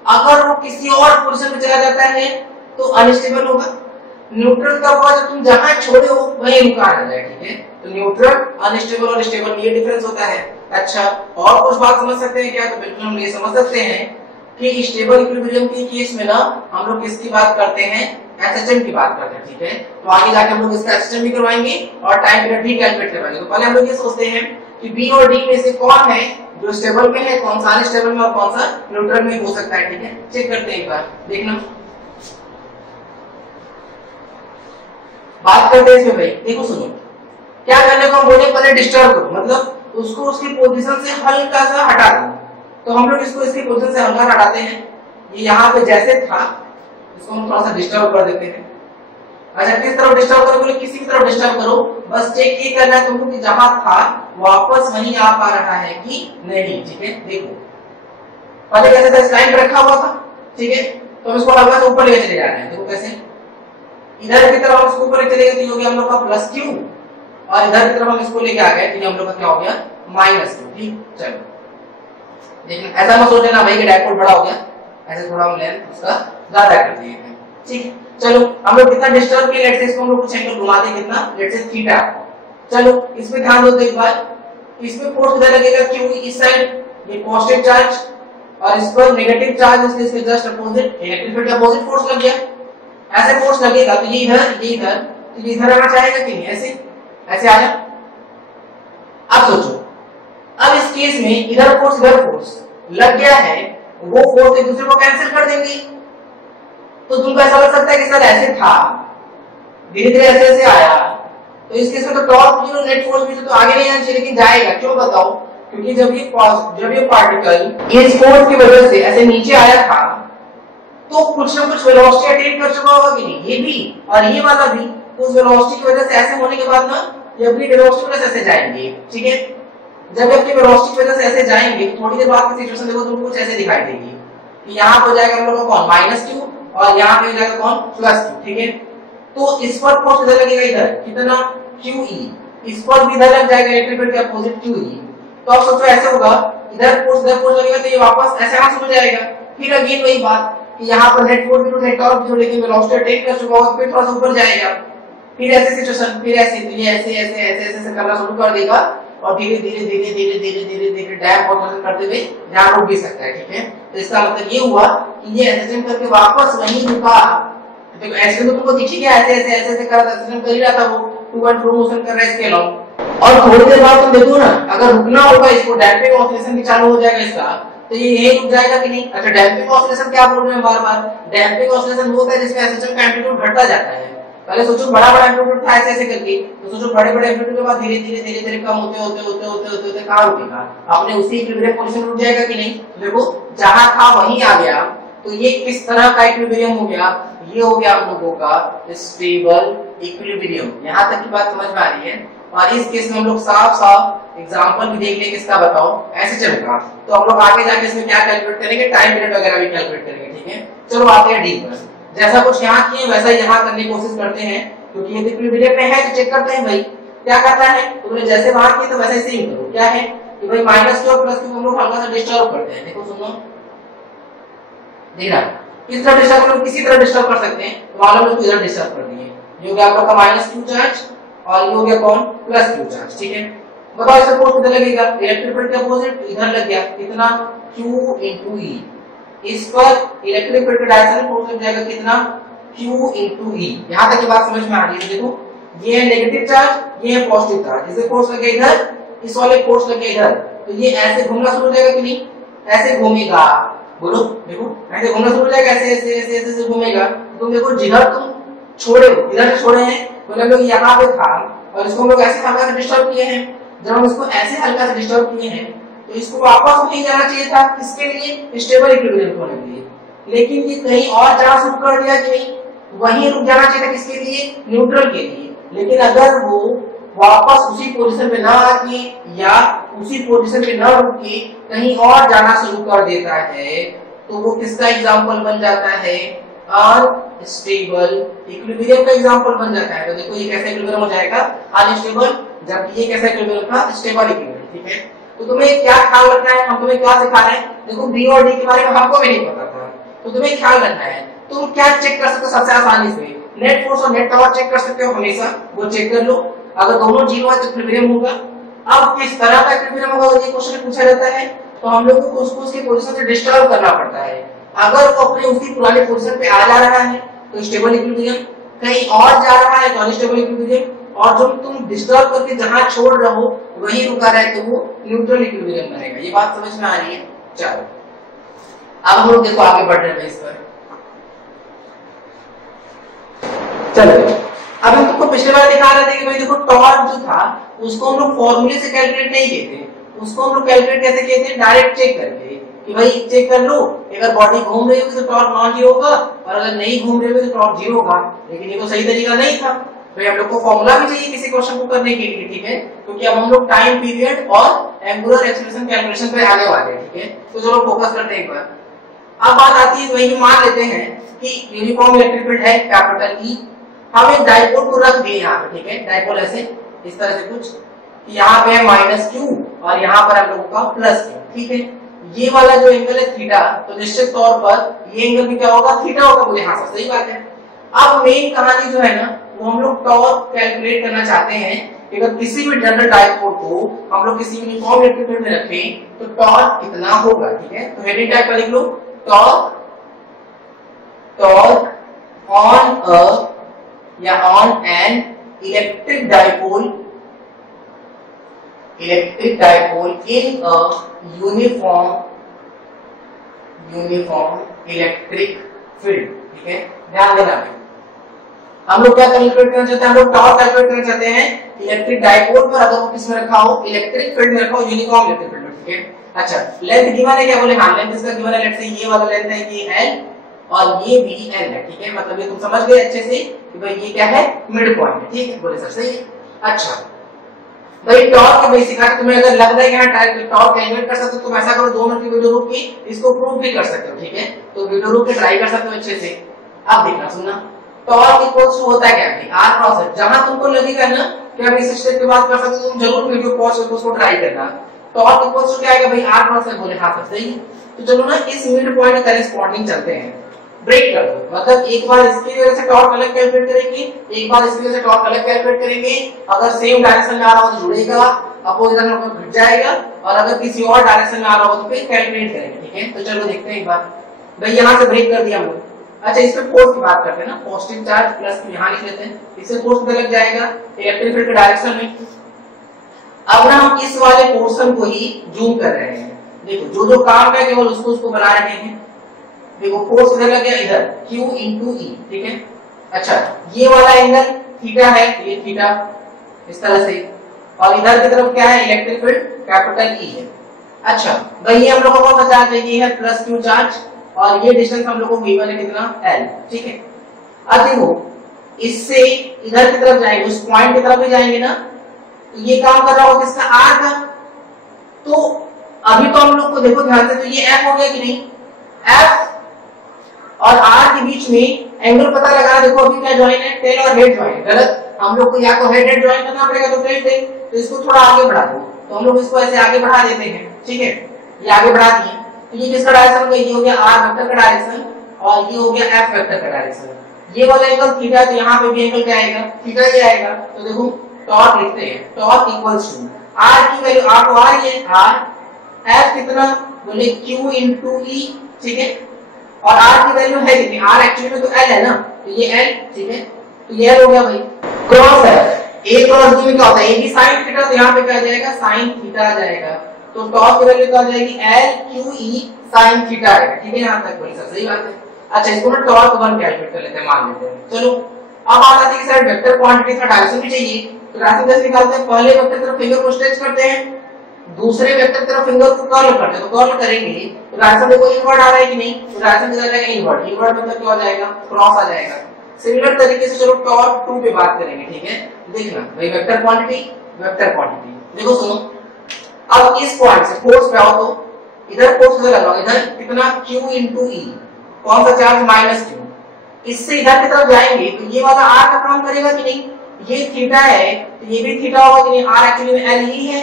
अगर वो किसी और पोजीशन पे चला जाता है तो अनस्टेबल होगा। न्यूट्रल का हुआ जब तुम जहां छोड़े हो वहीं रुका रहता है। ठीक है, तो न्यूट्रल, अनस्टेबल और स्टेबल में ये डिफरेंस होता है। अच्छा और कुछ बात समझ सकते हैं क्या, तो बिल्कुल हम ये समझ सकते हैं कि स्टेबल इक्विलिब्रियम के केस में ना हम लोग किसकी बात करते हैं, एसएचएम की बात करते हैं। ठीक है, तो आगे जाके हम लोग इसका एसएचएम भी करवाएंगे और टाइम पीरियड भी कैलकुलेट करवाएंगे। तो पहले हम लोग ये सोचते हैं कि बी और डी में से कौन है जो स्टेबल में है, कौन सा अनस्टेबल में और कौन सा न्यूट्रल में हो सकता है। ठीक है, चेक करते हैं एक बार, देखना बात करते हैं इसमें भाई। देखो सुनो क्या करने को हम बोले, पहले डिस्टर्ब करो, मतलब उसको उसकी पोजीशन से हल्का सा हटा दो। तो हम लोग इसको इसकी पोजीशन से हल्का हटाते हैं, ये यहाँ पे जैसे था इसको हम थोड़ा सा डिस्टर्ब कर देते हैं। अच्छा किस तरफ डिस्टर्ब करो, बोले किसी की तरफ डिस्टर्ब करो, बस चेक ये करना है तुमको कि जहां था वापस वहीं आ पा रहा है कि नहीं। ठीक है, देखो पहले कैसे था, स्लाइड पे रखा हुआ था। ठीक है, तो हम इसको हल्का सा ऊपर लेके चले जा रहे हैं। देखो कैसे, इधर की तरफ हम इसको ऊपर चले गए तो ये हो गया हम लोग का प्लस क्यू, और इधर की तरफ हम इसको लेके आ गए तो ये हम लोग का क्या हो गया, माइनस क्यू। ठीक, चलो लेकिन ऐसा मत सोचना भाई कि डायपोल बड़ा हो गया, ऐसे थोड़ा हम लेंथ उसका ज्यादा कर दिए हैं। ठीक है, चलो हम लोग कितना डिस्टर्ब किया, लेट्स से इसको हम लोग कुछ एंगल घुमा दें, कितना, लेट्स से थीटा। चलो इसमें ध्यान दो एक बार, इसमें फोर्स कितना लगेगा, क्यू इस साइड, ये पॉजिटिव चार्ज, और इस पर नेगेटिव चार्ज, इसलिए इसके जस्ट अपोजिट इलेक्ट्रिक फील्ड का अपोजिट फोर्स लग गया। ऐसे फोर्स लगेगा तो ये इधर, ये इधर, तो ये इधर आना चाहेगा कि नहीं, ऐसे ऐसे आ जा। अब सोचो, अब इस केस में इधर फोर्स लग गया है, वो फोर्स एक दूसरे को कैंसिल कर देंगे। तो तुमको ऐसा लग सकता है कि सर ऐसे था, धीरे धीरे ऐसे ऐसे आया, तो इस केस में तो टॉर्क जो नेट फोर्स भी तो आगे नहीं आना चाहिए, लेकिन जाएगा। क्यों बताओ, क्योंकि जब ये पार्टिकल इस फोर्स की वजह से ऐसे नीचे आया था तो कुछ ना कुछ वेलोसिटी अटेन कर चुका होगा कि नहीं, ये भी और ये वाला भी। तो उस वेलोसिटी की वजह से ऐसे होने के बाद ना ये अपनी वेलोसिटी की वजह से ऐसे जाएंगे। ठीक है, जब अपनी वेलोसिटी की वजह से ऐसे जाएंगे, थोड़ी देर बाद की सिचुएशन देखो तुमको कुछ ऐसे दिखाई देगी कि यहाँ पर हो जाएगा हम लोग का कौन, -q, और यहाँ पे हो जाएगा कौन, +q। ठीक है, तो इस पर फोर्स इधर लगेगा, इधर कितना, QE, इस पर भी इधर लग जाएगा इलेक्ट्रिक फील्ड के अपोजिट QE। तो अब सोचो ऐसे होगा, इधर फोर्स लगेगा तो ये वापस ऐसे यहां से हो जाएगा। फिर अगेन वही बात कि यहाँ पर नेट फोर्स भी नेट टॉर्क जो, लेकिन वेलोसिटी अटेन कर चुका होगा, फिर थोड़ा सा ऊपर जाएगा। फिर ऐसे सिचुएशन, फिर ऐसे, तो ये ऐसे ऐसे ऐसे ऐसे करना शुरू कर देगा, और धीरे धीरे धीरे धीरे धीरे धीरे धीरे डैम ऑपरेशन करते हुए यहाँ रुक भी सकता है। ठीक है, तो इसका मतलब ये हुआ कि ये ऐसे करके वापस वहीं रुका। देखो ऐसे तो तुमको दिख ही गया, ऐसे ऐसे ऐसे कर ही रहा था, वो टू एंड फ्रो मोशन कर रहा है इसके अलावा। और थोड़ी देर बाद तुम देखो ना, अगर रुकना होगा इसको, डैम्पिंग ऑसिलेशन भी चालू हो जाएगा इसका, तो ये यही रुक जाएगा कि नहीं। अच्छा, डैम्पिंग ऑसिलेशन क्या बोल रहे हैं बार बार, डैम्पिंग ऑसिलेशन वो होता है जिसमें एसएचएम का एम्पलीट्यूड घटता जाता है। पहले सोचो बड़ा बड़ा एम्पलीट्यूड था ऐसे ऐसे करके, तो सोचो बड़े बड़े एम्पलीट्यूड के बाद धीरे धीरे धीरे धीरे कम होते होते होते होते होते होते कहां रुकेगा, अपने उसी इक्विलिब्रियम पोजीशन में रुक जाएगा कि नहीं। देखो जहां था वहीं आ गया, तो ये किस तरह का इक्विलिब्रियम हो गया, ये हो गया हम लोगों का स्टेबल इक्विलिब्रियम। यहां तक की बात समझ में आ रही है। और इस केस में हम लोग साफ साफ एग्जांपल भी देख लेंगे किसका, बताओ ऐसे चलेगा। तो हम लोग आगे जाके इसमें क्या कैलकुलेट करेंगे, टाइम पीरियड वगैरह भी कैलकुलेट करेंगे। ठीक है, चलो आते हैं डी पर। जैसा कुछ यहाँ किए वैसा यहाँ करने की कोशिश करते हैं, क्योंकि ये इक्विलिब्रियम में है तो चेक करते हैं भाई क्या करना है। तो बोले जैसे वहां किए तो वैसे सेम करो। क्या है कि भाई -q और +q हम लोग हल्का सा डिस्टर्ब करते हैं। देखो सुनो, देखना किस तरह डिस्टर्ब करो, किसी तरह डिस्टर्ब कर सकते हैं। तो मान लो इधर डिस्टर्ब कर दिए, ये हो गया आप लोग का -q चार्ज, और ये हो गया कौन, +q चार्ज। ठीक है, बताओ इसका फोर्स कितना लगेगा, इलेक्ट्रिक फील्ड के अपोजिट इधर लग गया, कितना, q × e। इस पर इलेक्ट्रिक फील्ड का डायरेक्शन फोर्स लग जाएगा कितना, q × e। यहां तक की बात समझ में आ रही है। देखो ये है नेगेटिव चार्ज, ये है पॉजिटिव चार्ज, इसे फोर्स लग गया इधर, इस वाले फोर्स लग गया इधर, तो ये ऐसे घूमना शुरू हो जाएगा कि नहीं, ऐसे घूमेगा। बोलो देखो ऐसे घूमना शुरू हो जाएगा, ऐसे ऐसे ऐसे ऐसे घूमेगा। तुम देखो जिधर तुम छोड़े हो, इधर से छोड़े हैं, मतलब लोग यहाँ पे था और इसको हम लोग ऐसे हल्का से डिस्टर्ब किए हैं। जब हम इसको ऐसे हल्का से डिस्टर्ब किए हैं तो इसको वापस नहीं जाना चाहिए था, किसके लिए, स्टेबल इक्विलिब्रियम होने के लिए। लेकिन ये कहीं और जाना शुरू कर दिया कि नहीं, वहीं रुक जाना चाहिए था, किसके लिए, न्यूट्रल के लिए। लेकिन अगर वो वापस उसी पोजीशन पे ना आके या उसी पोजीशन पे ना रुक के कहीं और जाना शुरू कर देता है, तो वो किसका एग्जाम्पल बन जाता है, अनस्टेबल इक्विलिब्रियम का एग्जांपल बन जाता है। तो देखो ये कैसा इक्विलिब्रियम हो जाएगा, अनस्टेबल, जबकि ये कैसा इक्विलिब्रियम था, स्टेबल इक्विलिब्रियम। ठीक है, तो तुम्हें क्या ख्याल रखना है, हम तुम्हें क्या सिखा रहे हैं। देखो बी और डी के बारे में हमको भी नहीं पता था, तो तुम्हें ख्याल रखना है। तुम क्या चेक कर सकते हो सबसे आसानी से, नेट फोर्स और नेट पावर चेक कर सकते हो हमेशा, वो चेक कर लो। अगर दोनों जीरो है तो इक्विलिब्रियम होगा। अब किस तरह का इक्विलिब्रियम होगा, ये क्वेश्चन पूछा जाता है, तो हम लोग को उसको उसकी पोजीशन से डिस्टर्ब करना पड़ता है। अगर वो अपने उसी पुरानी पोजीशन पे आ जा रहा है तो स्टेबल इक्विलिब्रियम, कहीं और जा रहा है तो अनस्टेबल इक्विलिब्रियम, और जो तुम डिस्टर्ब करके जहां छोड़ रहे हो वहीं रुका रहे तो वो न्यूट्रल इक्विलिब्रियम बनेगा। ये बात समझ में आ रही है। चलो अब हम लोग देखो आगे बढ़ रहे हैं इस पर। चलो अब हम तुमको पिछले बार दिखा रहे थे कि भाई देखो टॉर्क जो था उसको हम लोग फॉर्मूले से कैलकुलेट नहीं किए थे, उसको हम लोग कैलकुलेट कैसे किए थे, डायरेक्ट चेक करके कि भाई चेक कर लो, अगर बॉडी घूम रही होगी तो टॉर्क नॉन जीरो होगा, और अगर नहीं घूम रही होगी तो टॉर्क जीरो होगा। लेकिन ये तो सही तरीका नहीं था, तो हम लोग को फॉर्मूला भी चाहिए किसी क्वेश्चन को करने के लिए। ठीक है, क्योंकि अब हम लोग टाइम पीरियड और एंगुलर एक्सेलरेशन कैलकुलेशन पे आने वाले हैं। ठीक है, तो चलो फोकस करते हैं एक बार। अब बात आती है, वही मान लेते हैं कि यूनिफॉर्म इलेक्ट्रिक फील्ड है कैपिटल ई, हम एक डाइपोल को रख दिए यहाँ पे। ठीक है, डाइपोल ऐसे इस तरह से कुछ, यहाँ पे है -q और यहाँ पर हम लोगों का +q। ठीक है, ये वाला जो एंगल है थीटा, तो निश्चित तौर पर ये एंगल भी क्या होगा, थीटा होगा। बोले हाँ सर सही बात है। अब मेन कहानी जो है ना, वो हम लोग टॉर्क कैलकुलेट करना चाहते हैं कि अगर किसी भी जनरल डाइपोल को हम लोग किसी यूनिफॉर्म इलेक्ट्रिक फील्ड में रखें तो टॉर्क कितना होगा। ठीक है, तो हेडिंग टाइप का लिख लो, टॉर्क ऑन अ या on an electric dipole in a uniform electric field. ठीक है, ध्यान देना हम लोग क्या कैलकुलेट करना चाहते हैं, हम लोग टॉर्क कैलकुलेट करना चाहते हैं इलेक्ट्रिक डाइपोल पर, अगर वो किसमें रखा हो, इलेक्ट्रिक फील्ड में रखा हो, यूनिफॉर्म इलेक्ट्रिक फील्ड में। ठीक है, अच्छा लेंथ गिवन है क्या, बोले हाँ लेंथ इसका गिवन है। लेट्स से ये वाला लेंथ है कि L और ये भी L है। ठीक है, मतलब ये तुम समझ गए अच्छे से कि भाई ये क्या है, मिड पॉइंट है। ठीक है, बोले सर सही है। अच्छा भाई टॉर्क के बेसिक है, तुम्हें अगर लग रहा है कि हाँ टॉर्क कैलकुलेट कर सकते हो, तुम ऐसा करो 2 मिनट की वीडियो रोक के इसको प्रूव भी कर सकते हो। ठीक है, तो वीडियो रोक के ट्राई कर सकते हो अच्छे से। अब देखना सुनना, टॉर्क इक्वल्स टू होता है क्या, r क्रॉस है। जहां तुमको लगेगा ना कि अब इस स्टेप के बाद कर सकते हो, तुम जरूर वीडियो पॉज करके उसको ट्राई करना। टॉर्क इक्वल्स टू क्या आएगा भाई, r क्रॉस है। बोले हाँ सर सही है। तो चलो ना इस मिड पॉइंट के करेस्पॉन्डिंग चलते हैं, ब्रेक कर दो। मतलब एक बार इसकी वजह से टॉर्क अलग कैलकुलेट करेंगे, एक बार इसकी वजह से टॉर्क अलग कैलकुलेट करेंगे। अगर सेम डायरेक्शन में आ रहा हो तो जुड़ेगा, अपोजिट डायरेक्शन में घट जाएगा, और अगर किसी और डायरेक्शन में आ रहा हो तो फिर कैलकुलेट करेंगे। ठीक है, तो चलो देखते हैं एक बार। भाई यहाँ से ब्रेक कर दिया हम लोग। अच्छा इस पे फोर्स की बात करते हैं ना, पॉजिटिव चार्ज प्लस यहाँ लिख लेते हैं, इससे फोर्स पता लग जाएगा इलेक्ट्रिक फील्ड के डायरेक्शन में। अब ना हम इस वाले पोर्शन को ही जूम कर रहे हैं। देखो जो काम है केवल उसको बना रहे हैं। देखो फोर्स किधर लग गया, इधर Q into E। ठीक है, अच्छा ये वाला एंगल थीटा है, ये थीटा इस तरह से, और इधर की तरफ क्या है, इलेक्ट्रिक फील्ड कैपिटल E है। अच्छा भाई ये हम लोगों को पता चाहिए है प्लस Q चार्ज, और ये डिस्टेंस हम लोग को गिवन है कितना, L। ठीक है, अब देखो इससे इधर की तरफ जाएंगे, उस पॉइंट की तरफ भी जाएंगे ना, तो ये काम कर रहा होगा किसका, R का। तो अभी तो हम लोग को देखो ध्यान से, तो ये F हो गया कि नहीं, F और R के बीच में एंगल पता लगा। देखो अभी क्या ज्वाइन है, टेल और हेड ज्वाइन। गलत, हम लोग को या तो हेड ज्वाइन करना पड़ेगा तो टेल टेल, तो इसको थोड़ा आगे बढ़ा दो। तो हम लोग इसको ऐसे आगे बढ़ा देते हैं। ठीक है, ये आगे बढ़ा दिए, तो ये किसका डायरेक्शन हो गया, ये हो गया R वेक्टर का डायरेक्शन, और ये हो गया F वेक्टर का डायरेक्शन। ये वाला एंगल थीटा, तो यहाँ पे भी एंगल क्या आएगा, थीटा ही आएगा। तो देखो टॉर्क लिखते हैं, टॉर्क इक्वल्स टू R की वैल्यू, R तो R ही है, R F कितना, बोले Q into E। ठीक है, और R की वैल्यू है कितनी, R एक्चुअली में तो L है ना, तो ये L। ठीक है, तो ये L हो गया भाई। क्रॉस है, A क्रॉस B में क्या होता है, A भी sin थीटा, तो यहाँ पे क्या आ जाएगा, sin थीटा आ जाएगा। तो टॉर्क की वैल्यू क्या हो जाएगी, L Q E sin theta आएगा। ठीक है, यहाँ तक बोले सर सही बात है। अच्छा इसको ना टॉर्क 1 कैलकुलेट कर लेते हैं, मान लेते हैं। चलो अब बात आती है कि सर वेक्टर क्वांटिटी का डायरेक्शन भी चाहिए, तो डायरेक्शन कैसे निकालते हैं, पहले वेक्टर तरफ फिंगर को स्ट्रेच करते हैं, दूसरे वेक्टर तरफ फिंगर को कर्ल करते हैं। तो कर्ल करेंगे तो डायरेक्शन देखो इनवर्ड आ रहा है कि नहीं, तो डायरेक्शन किधर जाएगा, इनवर्ड। इनवर्ड मतलब क्या हो जाएगा, क्रॉस आ जाएगा। सिमिलर तरीके से चलो टॉर्क 2 पे बात करेंगे। ठीक है, देखना भाई वेक्टर क्वांटिटी, देखो सुनो, अब इस पॉइंट से फोर्स पे आओ, तो इधर फोर्स किधर लगाओ, इधर कितना, Q into E, कौन सा चार्ज, माइनस Q। इससे इधर की तरफ जाएंगे तो ये वाला R का काम करेगा कि नहीं, ये थीटा है तो ये भी थीटा होगा कि नहीं, R एक्चुअली में L ही है।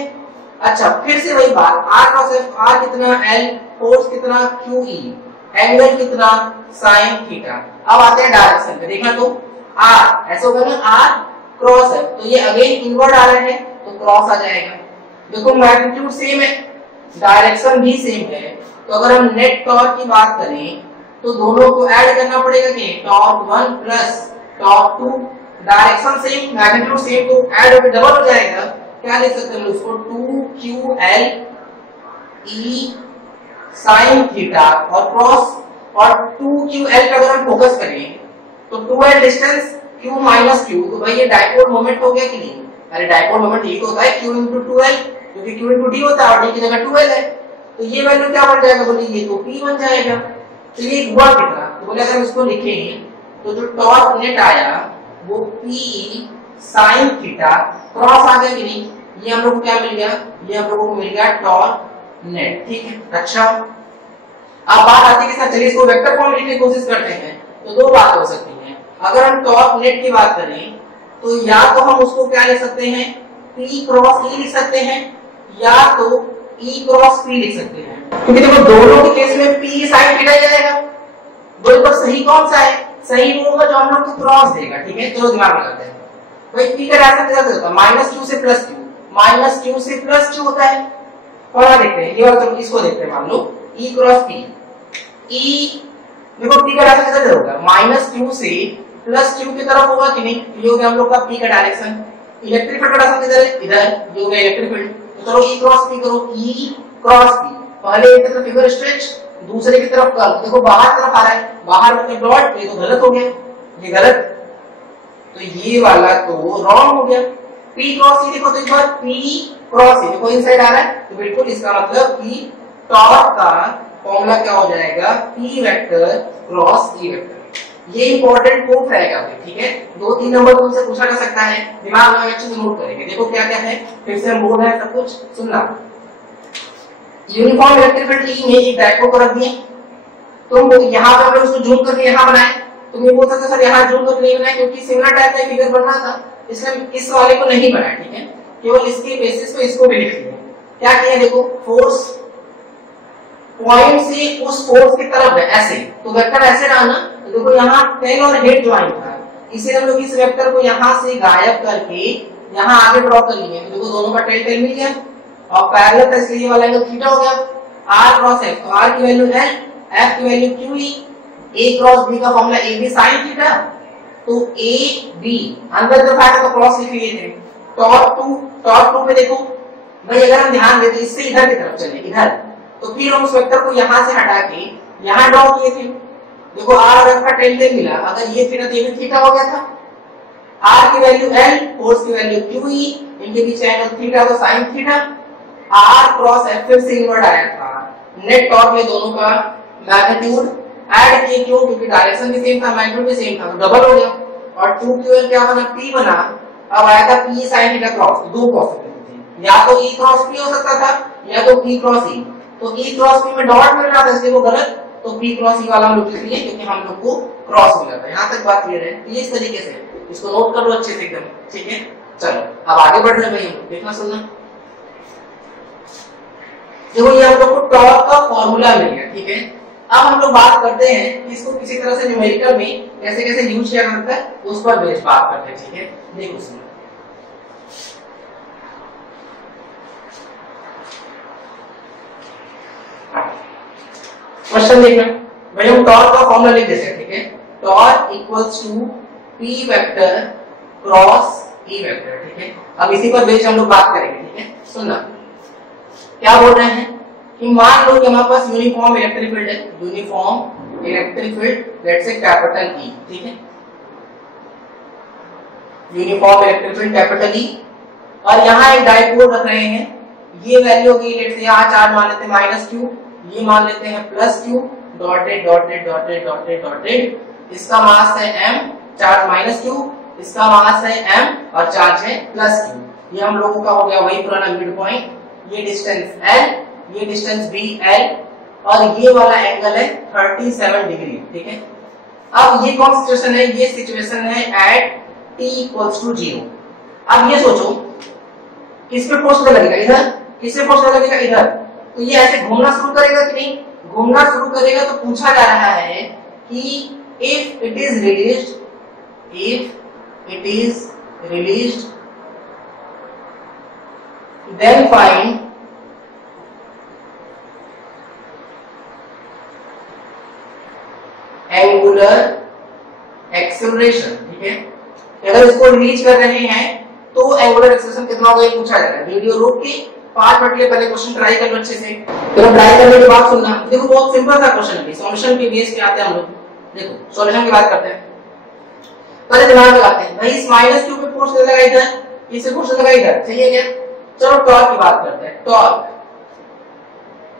अच्छा फिर से वही बात, R क्रॉस F, R कितना, L, फोर्स कितना, QE, एंगल कितना, sin थीटा। अब आते हैं डायरेक्शन पे, देखना तो R ऐसा होगा ना, R क्रॉस F, तो ये अगेन इनवर्ड आ रहा है तो क्रॉस आ जाएगा। देखो मैग्नीट्यूड सेम है, डायरेक्शन भी सेम है, तो अगर हम नेट टॉर्क की बात करें तो दोनों को ऐड करना पड़ेगा कि torque 1 plus torque 2, direction same magnitude same, तो ऐड होकर डबल हो जाएगा। क्या लिख सकते हैं उसको, 2QL E sin थीटा और क्रॉस, और 2QL का अगर हम फोकस करें तो 2L distance Q minus Q, तो भाई ये डाइपोल मोमेंट हो गया कि नहीं। अरे डाइपोल मोमेंट ये तो होता है Q into 2L, क्योंकि Q into D होता है और D की जगह 2L है, तो ये वैल्यू क्या बन जाएगा, बोले ये तो P बन जाएगा। तो ये हुआ कितना, तो बोले अगर इसको लिखें तो जो टॉर्क नेट आया वो P sin थीटा, क्रॉस आ गया कि नहीं, ये हम लोग को क्या मिल गया, ये हम लोगों को मिल गया टॉर्क नेट। ठीक है, अच्छा अब बात आती है कि सर चलिए इसको वेक्टर फॉर्म लिखने की कोशिश करते हैं। तो दो बात हो सकती है, अगर हम टॉर्क नेट की बात करें तो या तो हम उसको क्या लिख सकते हैं, P क्रॉस E लिख सकते हैं, या तो E क्रॉस P लिख सकते हैं, क्योंकि देखो दोनों के केस में P sin थीटा ही आएगा। बोले पर सही कौन सा है? सही वो होगा जो हम लोग को क्रॉस देगा। ठीक है, चलो दिमाग लगाते हैं। भाई P का रास्ता कैसा होता है? -q से +q, -q से +q होता है। और देखते हैं ये वाला, इसको देखते हैं। मान लो E क्रॉस P, E देखो P का रास्ता कैसा होगा? -q से +q की तरफ होगा कि नहीं? ये हो गया हम लोग का P का डायरेक्शन। इलेक्ट्रिक फील्ड का रास्ता किधर है? इधर। ये हो गया इलेक्ट्रिक फील्ड। तो चलो E क्रॉस P करो, E क्रॉस P। पहले एक तरफ फिगर स्ट्रेच, दूसरे की तरफ कर्व। देखो बाहर तरफ आ रहा है, बाहर मतलब डॉट, ये तो गलत हो गया, ये गलत, तो ये वाला तो रॉन्ग हो गया। P क्रॉस E देखो तो एक बार P क्रॉस E देखो इनसाइड आ रहा है, तो बिल्कुल इसका मतलब कि टॉर्क का फॉर्मूला क्या हो जाएगा? P vector cross E vector. ये इंपॉर्टेंट प्रूफ रहेगा। ठीक है, 2-3 नंबर तुमसे पूछा जा सकता है, दिमाग में अच्छे से नोट करेंगे। देखो क्या क्या है, फिर से बोर्ड है सब कुछ सुनना। यूनिफॉर्म इलेक्ट्रिक फील्ड E में एक डायपोल को रख दिए, तुम यहाँ पे हम लोग उसको जूम करके यहाँ बनाए। तुम ये बोल सकते सर यहाँ जूम करके नहीं बनाए क्योंकि सिमिलर टाइप का फिगर बनना था, इसलिए इस वाले को नहीं बनाया। ठीक है, केवल इसके बेसिस पे इसको भी लिख दिया। क्या किया देखो, फोर्स पॉइंट से उस फोर्स की तरफ है ऐसे, तो वेक्टर ऐसे रहा ना। तो देखो यहाँ टेल और हेड ज्वाइन था, इसीलिए हम लोग इस वेक्टर को यहाँ से गायब करके यहाँ आगे ड्रॉ कर लिए। तो देखो दोनों का टेल टेल मिल गया और पैरेलल था, इसलिए ये वाला एंगल थीटा हो गया। r क्रॉस f, तो r की वैल्यू l, f की value q, a cross b का फॉर्मूला ab sin थीटा, तो ab अंदर तरफ आएगा तो क्रॉस लिख लिए थे। टॉर्क 2 में देखो भाई, अगर हम ध्यान दें तो इससे इधर की तरफ चले इधर, तो फिर हम उस वेक्टर को यहाँ से हटा के यहाँ ड्रॉ किए थे। देखो r और f का टेल टेल मिला, अगर ये थीटा तो ये भी थीटा हो गया था। r की वैल्यू l, फोर्स की वैल्यू qe, इनके बीच एंगल थीटा तो sin theta. r cross f फिर से इनवर्ट आया था, नेट टॉर्क में दोनों का मैग्नीट्यूड ऐड किए, क्यों? क्योंकि डायरेक्शन भी सेम था, मैग्नीट्यूड भी सेम था, तो डबल हो गया। और 2ql क्या बना? p बना। अब आया था p sin थीटा क्रॉस, दो पॉसिबिलिटी थी, या तो e क्रॉस p हो सकता था या तो p क्रॉस e। तो e क्रॉस p में डॉट मिल रहा था इसलिए वो गलत, तो p क्रॉस e वाला हम लोग लिख लिए क्योंकि हम लोग को क्रॉस मिला था। यहाँ तक बात क्लियर है? तो इस तरीके से इसको नोट कर लो अच्छे से एकदम। ठीक है, चलो अब आगे बढ़ रहे हैं भाई, देखना सुनना। देखो ये हम लोग को टॉर्क का फॉर्मूला मिल गया। ठीक है, अब हम लोग बात करते हैं कि इसको किसी तरह से न्यूमेरिकल में कैसे कैसे यूज किया जाता है, उस पर बेस बात करते हैं। ठीक है, देखो सुनो, क्वेश्चन देखना भाई, हम टॉर्क का फॉर्मूला लिख देते हैं। ठीक है, torque equals to p vector cross e vector. ठीक है, अब इसी पर बेस हम लोग बात करेंगे। ठीक है, सुनना क्या बोल रहे हैं कि मान लो कि हमारे पास यूनिफॉर्म इलेक्ट्रिक फील्ड है, uniform electric field let's say capital E। ठीक है, uniform electric field capital E, और यहाँ एक डाइपोल रख रहे हैं। ये वैल्यू होगी लेट्स से यहाँ चार्ज मान लेते हैं -q, ये मान लेते हैं +q, dotted dotted dotted dotted dotted. इसका मास है m, चार्ज -q, इसका मास है m और चार्ज है +q। ये हम लोगों का हो गया वही पुराना मिड पॉइंट। ये डिस्टेंस l, ये डिस्टेंस b l, और ये वाला एंगल है 37 डिग्री। ठीक है, अब ये कौन सी सिचुएशन है? ये सिचुएशन है एट t = 0। अब ये सोचो किस पे फोर्स लगेगा? इधर। किससे फोर्स लगेगा? इधर। तो ये ऐसे घूमना शुरू करेगा कि नहीं? घूमना शुरू करेगा। तो पूछा जा रहा है कि if it is released then find angular acceleration। ठीक है, अगर इसको रिलीज कर रहे हैं तो एंगुलर एक्सेलरेशन कितना होगा ये पूछा जा रहा है। वीडियो रोक के 5 मिनट के पहले क्वेश्चन ट्राई कर लो अच्छे से। तो ट्राई करने के बाद सुनना। देखो बहुत सिंपल था क्वेश्चन, भी सॉल्यूशन के बेस पे आते हैं हम लोग। देखो सॉल्यूशन की बात करते हैं, पहले दिमाग लगाते हैं भाई, इस -q पे फोर्स लगा इधर, इसे फोर्स लगा इधर, सही है क्या? चलो टॉर्क की बात करते हैं।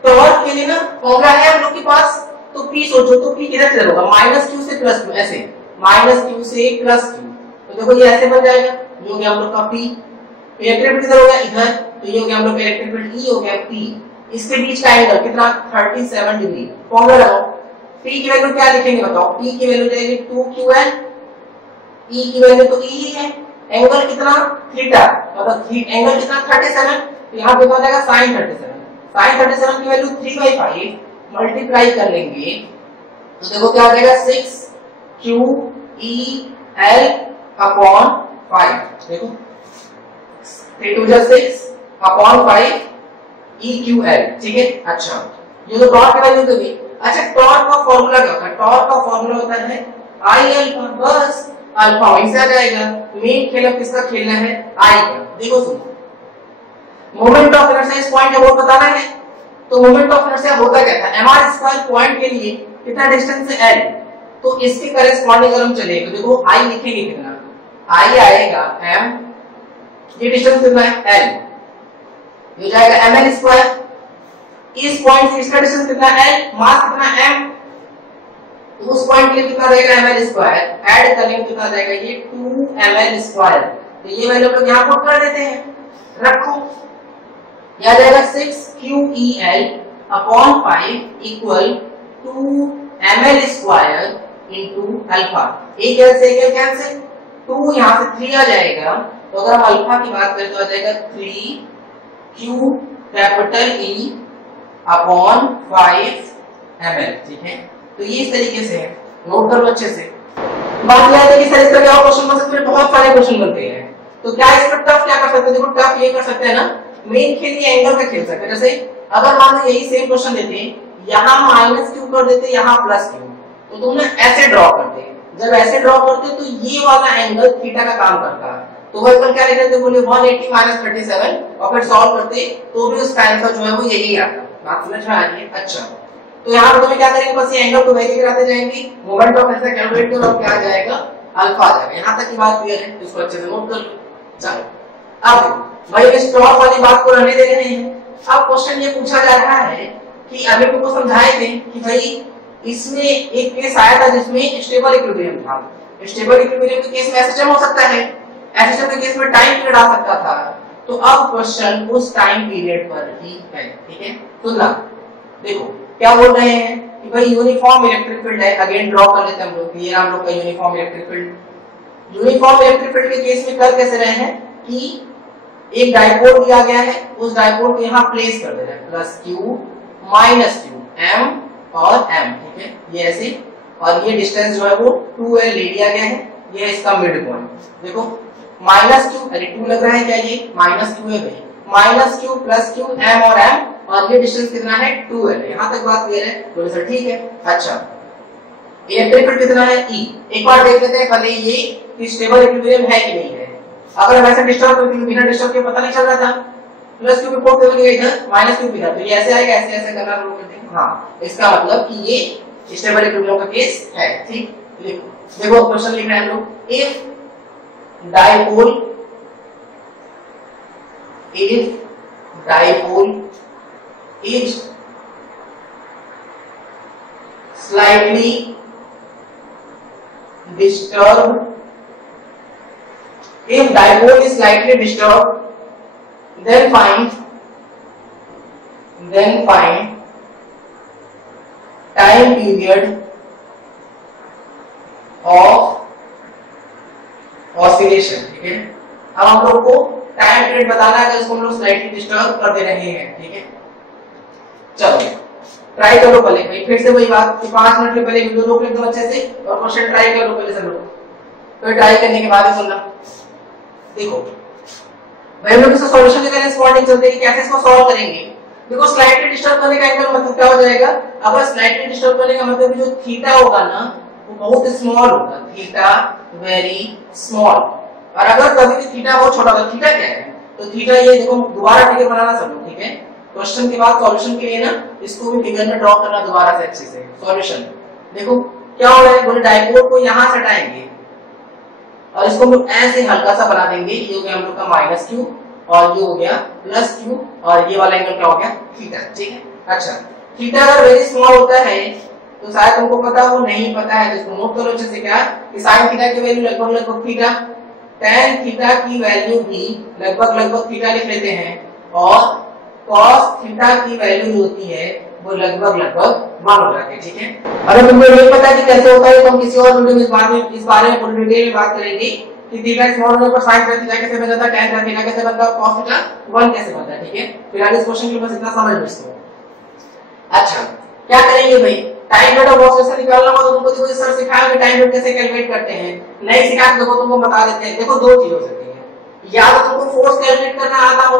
टॉर्क के लिए ना फॉर्मूला है हम लोग के पास, तो p सोचो तो p किधर से होगा? -q से +q, ऐसे -q से +q। तो देखो ये ऐसे बन जाएगा, ये हो गया हम लोग का p। इलेक्ट्रिक फील्ड किधर हो गया? इधर, तो ये हो गया हम लोग का इलेक्ट्रिक फील्ड E हो गया p। इसके बीच का एंगल कितना? 37 डिग्री। फॉर्मूला लगाओ, p की वैल्यू क्या लिखेंगे बताओ? p की वैल्यू जाएगी 2ql, e की वैल्यू तो e है, एंगल कितना? थीटा, मतलब एंगल कितना? 37, तो यहाँ पे हो जाएगा sin 37। sin 37 की वैल्यू 3/5 मल्टीप्लाई कर लेंगे तो देखो क्या आ जाएगा 6QEL अपॉन 5। देखो 3 2 6 अपॉन 5 EQL, ठीक है। अच्छा ये तो टॉर्क की वैल्यू तो भी। अच्छा टॉर्क का फॉर्मूला क्या होता है? टॉर्क का फॉर्मूला होता है I अल्फा, बस अल्फा वहीं से आ जाएगा। मेन खेल अब किसका खेलना है? I का। देखो सुनो, मोमेंट ऑफ इनर्शिया इस पॉइंट है वो बताना है, तो मोमेंट ऑफ इनर्शिया होता क्या था? mr² पॉइंट के लिए कितना डिस्टेंस है L, तो इसके करेस्पॉन्डिंग अगर हम चले तो देखो I लिखेंगे कितना, I आएगा m, ये डिस्टेंस कितना है L, ये जाएगा ml²। इस पॉइंट से इसका डिस्टेंस कितना L, मास कितना m, तो उस पॉइंट के लिए कितना रहेगा ml², ऐड करेंगे कितना जाएगा ये 2ml²। तो ये वैल्यू हम लोग यहां पुट कर देते हैं, रखो यह आ जाएगा 6QEL upon 5 equal 2ml² into alpha. एक कैसे कैंसिल, 2 यहां से 3 आ जाएगा, तो अगर हम अल्फा की बात करें तो आ जाएगा 3Q capital E upon 5ml, ठीक है। तो ये इस तरीके से है, नोट कर लो अच्छे से। बात यह है कि सर इसका क्या क्वेश्चन बन सकते हैं, बहुत सारे क्वेश्चन बनते हैं, तो क्या इसमें टफ क्या कर सकते हैं? देखो टफ ये कर सकते हैं ना, मेन खेल ये एंगल का खेल सकते हैं। जैसे अगर मान लो यही सेम क्वेश्चन देते, यहाँ -q कर देते, यहाँ +q, तो तुम ना ऐसे ड्रॉ करते, जब ऐसे ड्रॉ करते तो ये वाला एंगल थीटा का काम करता, तो वो एंगल क्या लिखते बोले 180 - 37, और फिर सॉल्व करते तो भी उसका आंसर जो है वो यही आता। बात समझ में आ रही है? अच्छा तो यहाँ पर तुम्हें क्या करेंगे, बस ये एंगल को वैल्यू कराते जाएंगे, मोमेंट ऑफ इनर्शिया कैलकुलेट करो और क्या आ जाएगा, अल्फा आ जाएगा। यहाँ तक की बात क्लियर है, इसको अच्छे से नोट कर लो। चलो अब भाई इस टॉर्क वाली बात को रहने दे रहे हैं। अब क्वेश्चन ये पूछा जा रहा है कि अभी तुमको समझाए थे कि भाई इसमें एक केस आया था जिसमें स्टेबल इक्विलिब्रियम था। स्टेबल इक्विलिब्रियम के केस में एसएचएम हो सकता है, एसएचएम के केस में टाइम पीरियड आ सकता था, तो अब क्वेश्चन उस टाइम पीरियड पर ही है, ठीक है। सुनना, देखो क्या बोल रहे हैं कि भाई यूनिफॉर्म इलेक्ट्रिक फील्ड है, अगेन ड्रॉ कर लेते हैं हम लोग, ये हम लोग का uniform electric field. Uniform electric field के केस में कर कैसे रहे हैं कि एक डाइपोल दिया गया है, उस डाइपोल को यहाँ प्लेस कर दे रहे हैं, +q -q m और m, ठीक है, ये ऐसे, और ये डिस्टेंस जो है वो 2l ले लिया गया है, ये है इसका मिड पॉइंट। देखो -q, अरे 2 लग रहा है क्या, ये -q है भाई, -q +q m और m, और ये डिस्टेंस कितना है 2l। यहाँ तक बात क्लियर है, तो सर ठीक है। अच्छा इलेक्ट्रिक फील्ड कितना है E, एक बार देख लेते हैं पहले ये स्टेबल इक्विलिब्रियम है कि नहीं है। अगर हम ऐसे डिस्टर्ब करते बिना डिस्टर्ब के पता नहीं चल रहा था, +q पे पोर्ट करेंगे इधर -q भी था, तो ये ऐसे आएगा, ऐसे ऐसे करना शुरू कर देंगे। हाँ, इसका मतलब कि ये स्टेबल इक्विलिब्रियम का केस है, ठीक। देखो क्वेश्चन लिख रहे हैं हम लोग, if dipole is slightly disturbed, if dipole is slightly disturbed, then find time period of oscillation, ठीक है। अब हम लोग को टाइम पीरियड बताना है, इसको हम लोग स्लाइटली डिस्टर्ब कर दे रहे हैं, ठीक है। चलो ट्राई करो पहले भाई, फिर से वही बात कि 5 मिनट के पहले वीडियो रोक एकदम अच्छे से, और क्वेश्चन ट्राई कर लो पहले सब लोग, फिर ट्राई करने के बाद ही सुनना। देखो भाई हम लोग इसका सॉल्यूशन के करेस्पॉन्डिंग चलते हैं कि कैसे इसको सॉल्व करेंगे। देखो स्लाइटली डिस्टर्ब करने का एंगल मतलब क्या हो जाएगा, अगर स्लाइटली डिस्टर्ब करने का मतलब जो थीटा होगा ना वो बहुत स्मॉल होगा, थीटा वेरी स्मॉल, और अगर कभी भी थीटा बहुत छोटा होगा, थीटा क्या है, तो थीटा ये देखो दोबारा फिगर बनाना सब लोग, ठीक है। क्वेश्चन के बाद सॉल्यूशन के लिए ना इसको भी फिगर में ड्रॉ करना दोबारा से अच्छे से। सॉल्यूशन देखो क्या हो रहा है, बोले डाइपोल को यहां से हटाएंगे और इसको हम लोग ऐसे हल्का सा बना देंगे, ये हो गया हम लोग का -q और ये हो गया +q, और ये वाला एंगल क्या हो गया थीटा, ठीक है। अच्छा थीटा अगर वेरी स्मॉल होता है तो शायद तुमको पता हो, नहीं पता है तो इसको नोट करो अच्छे से, क्या कि sin थीटा की वैल्यू लगभग थीटा, tan थीटा की वैल्यू भी लगभग थीटा लिख लेते हैं, और cos थीटा की वैल्यू जो होती है वो लगभग 1 हो जाती है, ठीक है। अगर तुमको नहीं पता कि कैसे होता है तो हम किसी और वीडियो में इस बारे में पूरी डिटेल में बात करेंगे कि थीटा स्मॉल होने पर sin थीटा कैसे बन जाता है, tan थीटा कैसे बनता है, cos थीटा 1 कैसे बनता है। ठीक है, फिलहाल इस क्वेश्चन के बस इतना समझ लो इसको। अच्छा क्या करेंगे भाई, टाइम पीरियड ऑफ ऑसिलेशन निकालना होगा तो तुमको देखो सर सिखाया कि टाइम पीरियड कैसे कैलकुलेट करते हैं, नहीं सिखा तो देखो तुमको बता देते हैं। देखो दो चीज हो सकती है, या तो तुमको फोर्स कैलकुलेट करना आता हो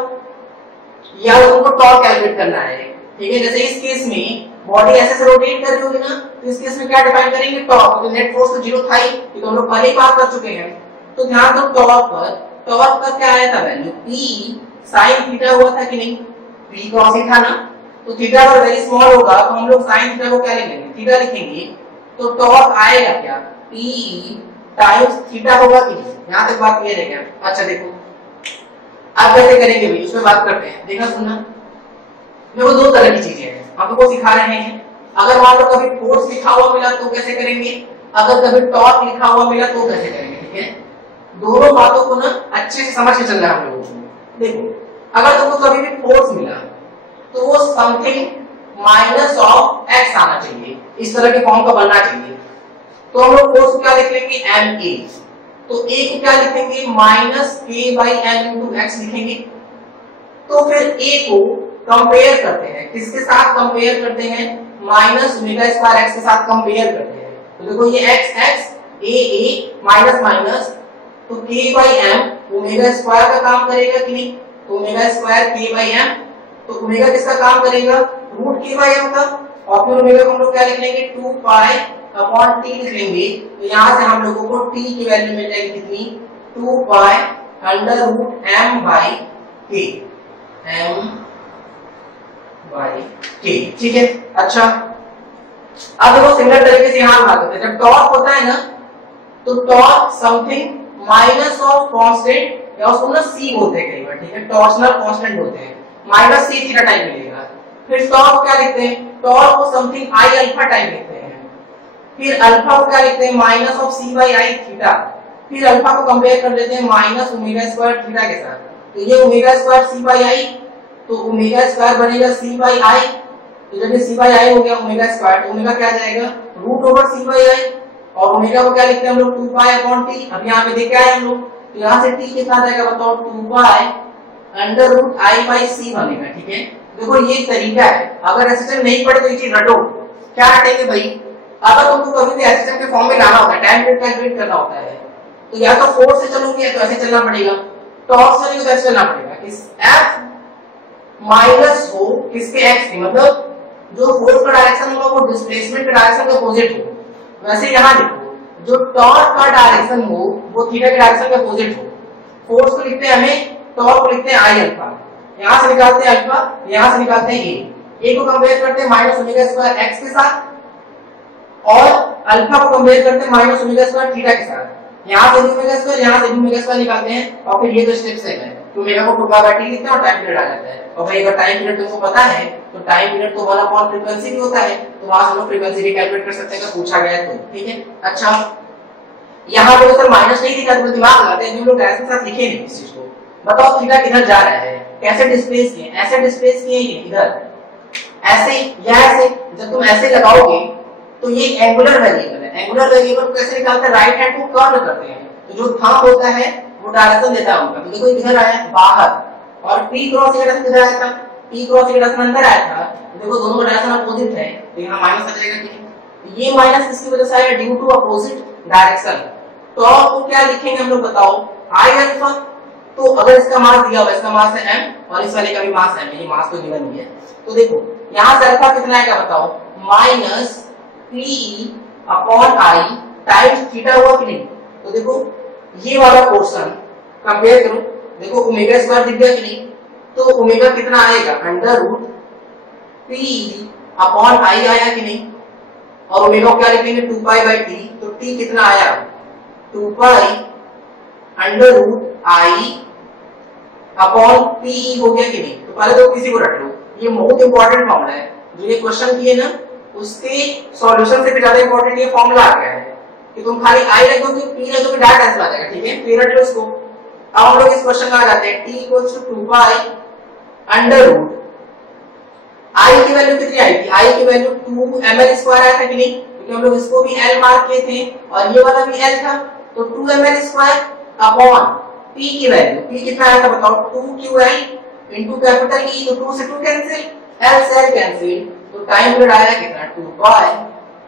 या तो तुमको टॉर्क कैलकुलेट करना है। ठीक है, जैसे इस केस में बॉडी ऐसे से रोटेट कर रही होगी ना, तो इस केस में क्या डिफाइन करेंगे, टॉर्क। तो नेट फोर्स तो 0 था ही, ये तो हम लोग पहले ही बात कर चुके हैं। तो ध्यान दो टॉर्क पर, टॉर्क का क्या आया था वैल्यू, P sin थीटा हुआ था कि नहीं, P cos ही था ना। तो थीटा अगर वेरी स्मॉल होगा तो हम लोग sin थीटा को क्या लिखेंगे, थीटा लिखेंगे। तो टॉर्क आएगा क्या, P टाइम्स थीटा होगा कि नहीं, यहां तक बात क्लियर है क्या। अच्छा देखो अब कैसे करेंगे भाई, उसमें बात करते हैं। देखना सुनना, देखो दो तरह की चीजें हैं हम लोग को सिखा रहे हैं। अगर मान लो कभी फोर्स लिखा हुआ मिला तो कैसे करेंगे, अगर कभी टॉर्क लिखा हुआ मिला तो कैसे करेंगे। ठीक है, दोनों बातों को ना अच्छे से समझ के चलना है हम लोगों को। देखो अगर तुमको कभी भी फोर्स मिला तो वो समथिंग माइनस ऑफ एक्स आना चाहिए, इस तरह के फॉर्म का बनना चाहिए। तो हम लोग फोर्स को क्या लिख लेंगे, एम ए। तो ए को क्या लिखेंगे, माइनस के बाई एम इंटू एक्स लिखेंगे। तो फिर ए को कंपेयर करते हैं, किसके साथ कंपेयर करते हैं, माइनस ओमेगा स्क्वायर एक्स के साथ कंपेयर करते हैं। तो देखो ये एक्स एक्स ए माइनस माइनस, तो के बाई एम ओमेगा स्क्वायर का काम करेगा कि नहीं, तो ओमेगा स्क्वायर के बाई एम, तो ओमेगा किसका काम करेगा, रूट के बाई एम का। और फिर ओमेगा को हम लोग क्या लिख लेंगे, 2 पाई अपॉन टी लिख लेंगे। तो यहां से हम लोगों को टी की वैल्यू मिल जाएगी कितनी, 2 pi under root M by K, M by K. ठीक है, अच्छा अब देखो सिमिलर तरीके से यहां बात करते हैं। जब टॉर्क होता है ना तो torque something minus of constant, या उसको ना सी बोलते हैं कई बार। ठीक है, टॉर्शनल कांस्टेंट बोलते हैं, माइनस सी थीटा टाइप मिलेगा। फिर टॉर्क क्या लिखते हैं, टॉर्क को समथिंग आई अल्फा टाइप लिखते हैं। फिर अल्फा को क्या लिखते हैं, minus of C by I theta. फिर अल्फा को कंपेयर कर लेते हैं माइनस ओमेगा स्क्वायर थीटा के साथ। तो ये omega square C by I, तो ओमेगा स्क्वायर बनेगा सी बाई आई। तो जब ये सी बाई आई हो गया ओमेगा स्क्वायर, तो ओमेगा क्या आ जाएगा, root over C by I. और ओमेगा को क्या लिखते हैं हम लोग, 2 पाई अपॉन टी। अब यहाँ पे देख के आए हम लोग, तो यहाँ से टी कितना आ जाएगा बताओ, 2 pi under root I by C बनेगा। ठीक है, देखो ये तरीका है। अगर एसएचएम नहीं पढ़े तो ये चीज रटो। क्या रटेंगे भाई, अगर तुमको कभी भी एसएचएम के फॉर्म में लाना होता है, टाइम पीरियड कैलकुलेट करना होता है, तो या तो फोर्स से चलोगे या तो ऐसे चलना पड़ेगा, टॉर्क से तो ऐसे चलना पड़ेगा कि एफ माइनस हो किसके एक्स की, मतलब जो फोर्स का डायरेक्शन होगा वो डिस्प्लेसमेंट के डायरेक्शन के अपोजिट हो। वैसे यहां देखो, जो टॉर्क का डायरेक्शन हो वो थीटा के डायरेक्शन के अपोजिट हो। फोर्स को लिखते हैं हमें, टॉर्क को लिखते हैं आई अल्फा। यहां से निकालते हैं अल्फा, यहां से निकालते हैं ए को कंपेयर करते हैं माइनस ओमेगा स्क्वायर एक्स के साथ, और अल्फा को कंपेयर करते हैं माइनस ओमेगा स्क्वायर थीटा के साथ। यहां से ओमेगा स्क्वायर, यहां से ओमेगा स्क्वायर निकालते हैं, और फिर ये दो स्टेप्स है। तो ओमेगा को 2 पाई बाई टी लिखते हैं और टाइम पीरियड आ जाता है। और भाई अगर टाइम पीरियड तुमको पता है तो टाइम पीरियड तो 1 अपॉन फ्रीक्वेंसी भी होता है, तो वहां से लोग फ्रीक्वेंसी भी कैलकुलेट कर सकते हैं अगर पूछा गया तो। ठीक है, अच्छा यहां पे तो सर माइनस नहीं दिखा, तो दिमाग लगाते हैं, हम लोग डायरेक्शन के साथ लिखे नहीं इस चीज को। बताओ थीटा किधर जा रहा है, कैसे डिस्प्लेस किए, ऐसे डिस्प्लेस किए इधर, ऐसे या ऐसे। जब तुम ऐसे लगाओगे तो ये एंगुलर वेरिएबल है, एंगुलर वेरिएबल को कैसे निकालते हैं, राइट हैंड को कर्व करते हैं। तो जो थंब होता है वो डायरेक्शन देता है उनका। तो देखो इधर आया बाहर, और पी क्रॉस डायरेक्शन किधर आया था, पी क्रॉस डायरेक्शन अंदर आया था। तो देखो दोनों का डायरेक्शन अपोजिट है, तो यहां माइनस आ जाएगा। ठीक, ये माइनस किसकी वजह से आया, ड्यू टू अपोजिट डायरेक्शन। तो आपको क्या लिखेंगे हम लोग बताओ, आई अल्फा। तो अगर इसका मास दिया हुआ, इसका मास है m और इस वाले का भी मास m है, ये मास तो गिवन नहीं है। तो देखो यहां से अल्फा कितना आएगा बताओ, माइनस पी अपॉन आई टाइम्स थीटा हुआ कि नहीं। तो देखो ये वाला पोर्शन कंपेयर करो, देखो ओमेगा स्क्वायर दिख गया कि नहीं। तो ओमेगा कितना आएगा, under root P upon I आया कि नहीं। और ओमेगा को क्या लिखेंगे, 2 पाई बाई टी। तो टी कितना आया, 2 pi under root I upon P हो गया कि नहीं। तो पहले तो किसी को रट लो, ये बहुत इंपॉर्टेंट फॉर्मूला है। जो ये क्वेश्चन किए ना उसके सॉल्यूशन से भी ज्यादा इंपॉर्टेंट ये फॉर्मूला आ गया है कि तुम खाली आई रख दोगे, पी रख दोगे, डायरेक्ट आंसर आ जाएगा। ठीक है, फिर रट लो इसको। अब हम लोग इस क्वेश्चन में आ जाते हैं, t equals to 2 pi under root I की वैल्यू कितनी आई थी, आई की वैल्यू 2 ml स्क्वायर आया था कि नहीं, क्योंकि हम लोग इसको भी l मार्क किए थे और ये वाला भी l था। तो 2 ml स्क्वायर। अपॉन p की वैल्यू, p कितना आया था बताओ, 2ql इनटू कैपिटल E, तो 2 से 2 कैंसिल, l से l कैंसिल, तो टाइम पीरियड आया कितना 2 by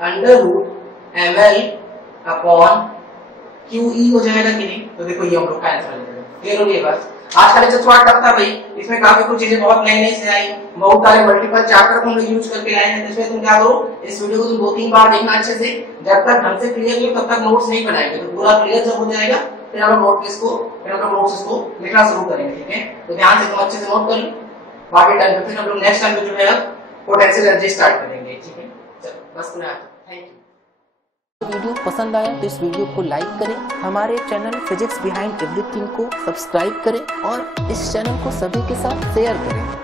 under root ml upon QE हो जाएगा कि नहीं। तो देखो ये हम लोग का आंसर आ जाएगा। क्लियर हो गई बात। आज का लेक्चर थोड़ा टफ था भाई, इसमें काफी कुछ चीजें बहुत नई नई से आई, बहुत सारे मल्टीपल चैप्टर को हम लोग यूज करके आए हैं। तो इसमें तुम क्या करो, इस वीडियो को तुम 2-3 बार देखना अच्छे से, जब तक ढंग से क्लियर नहीं हो तब तक नोट्स नहीं बनाएंगे। तो पूरा क्लियर जब हो जाएगा फिर हम लोग नोट्स को लिखना शुरू करेंगे, ठीक है। तो ध्यान से तुम अच्छे से नोट कर लो, बाकी टाइम पे फिर हम लोग नेक्स्ट टाइम जो है पोटेंशियल एनर्जी स्टार्ट करेंगे, ठीक है। चलो बस पूरा, थैंक यू। वीडियो पसंद आया तो इस वीडियो को लाइक करें, हमारे चैनल फिजिक्स बिहाइंड एवरीथिंग को सब्सक्राइब करें और इस चैनल को सभी के साथ शेयर करें।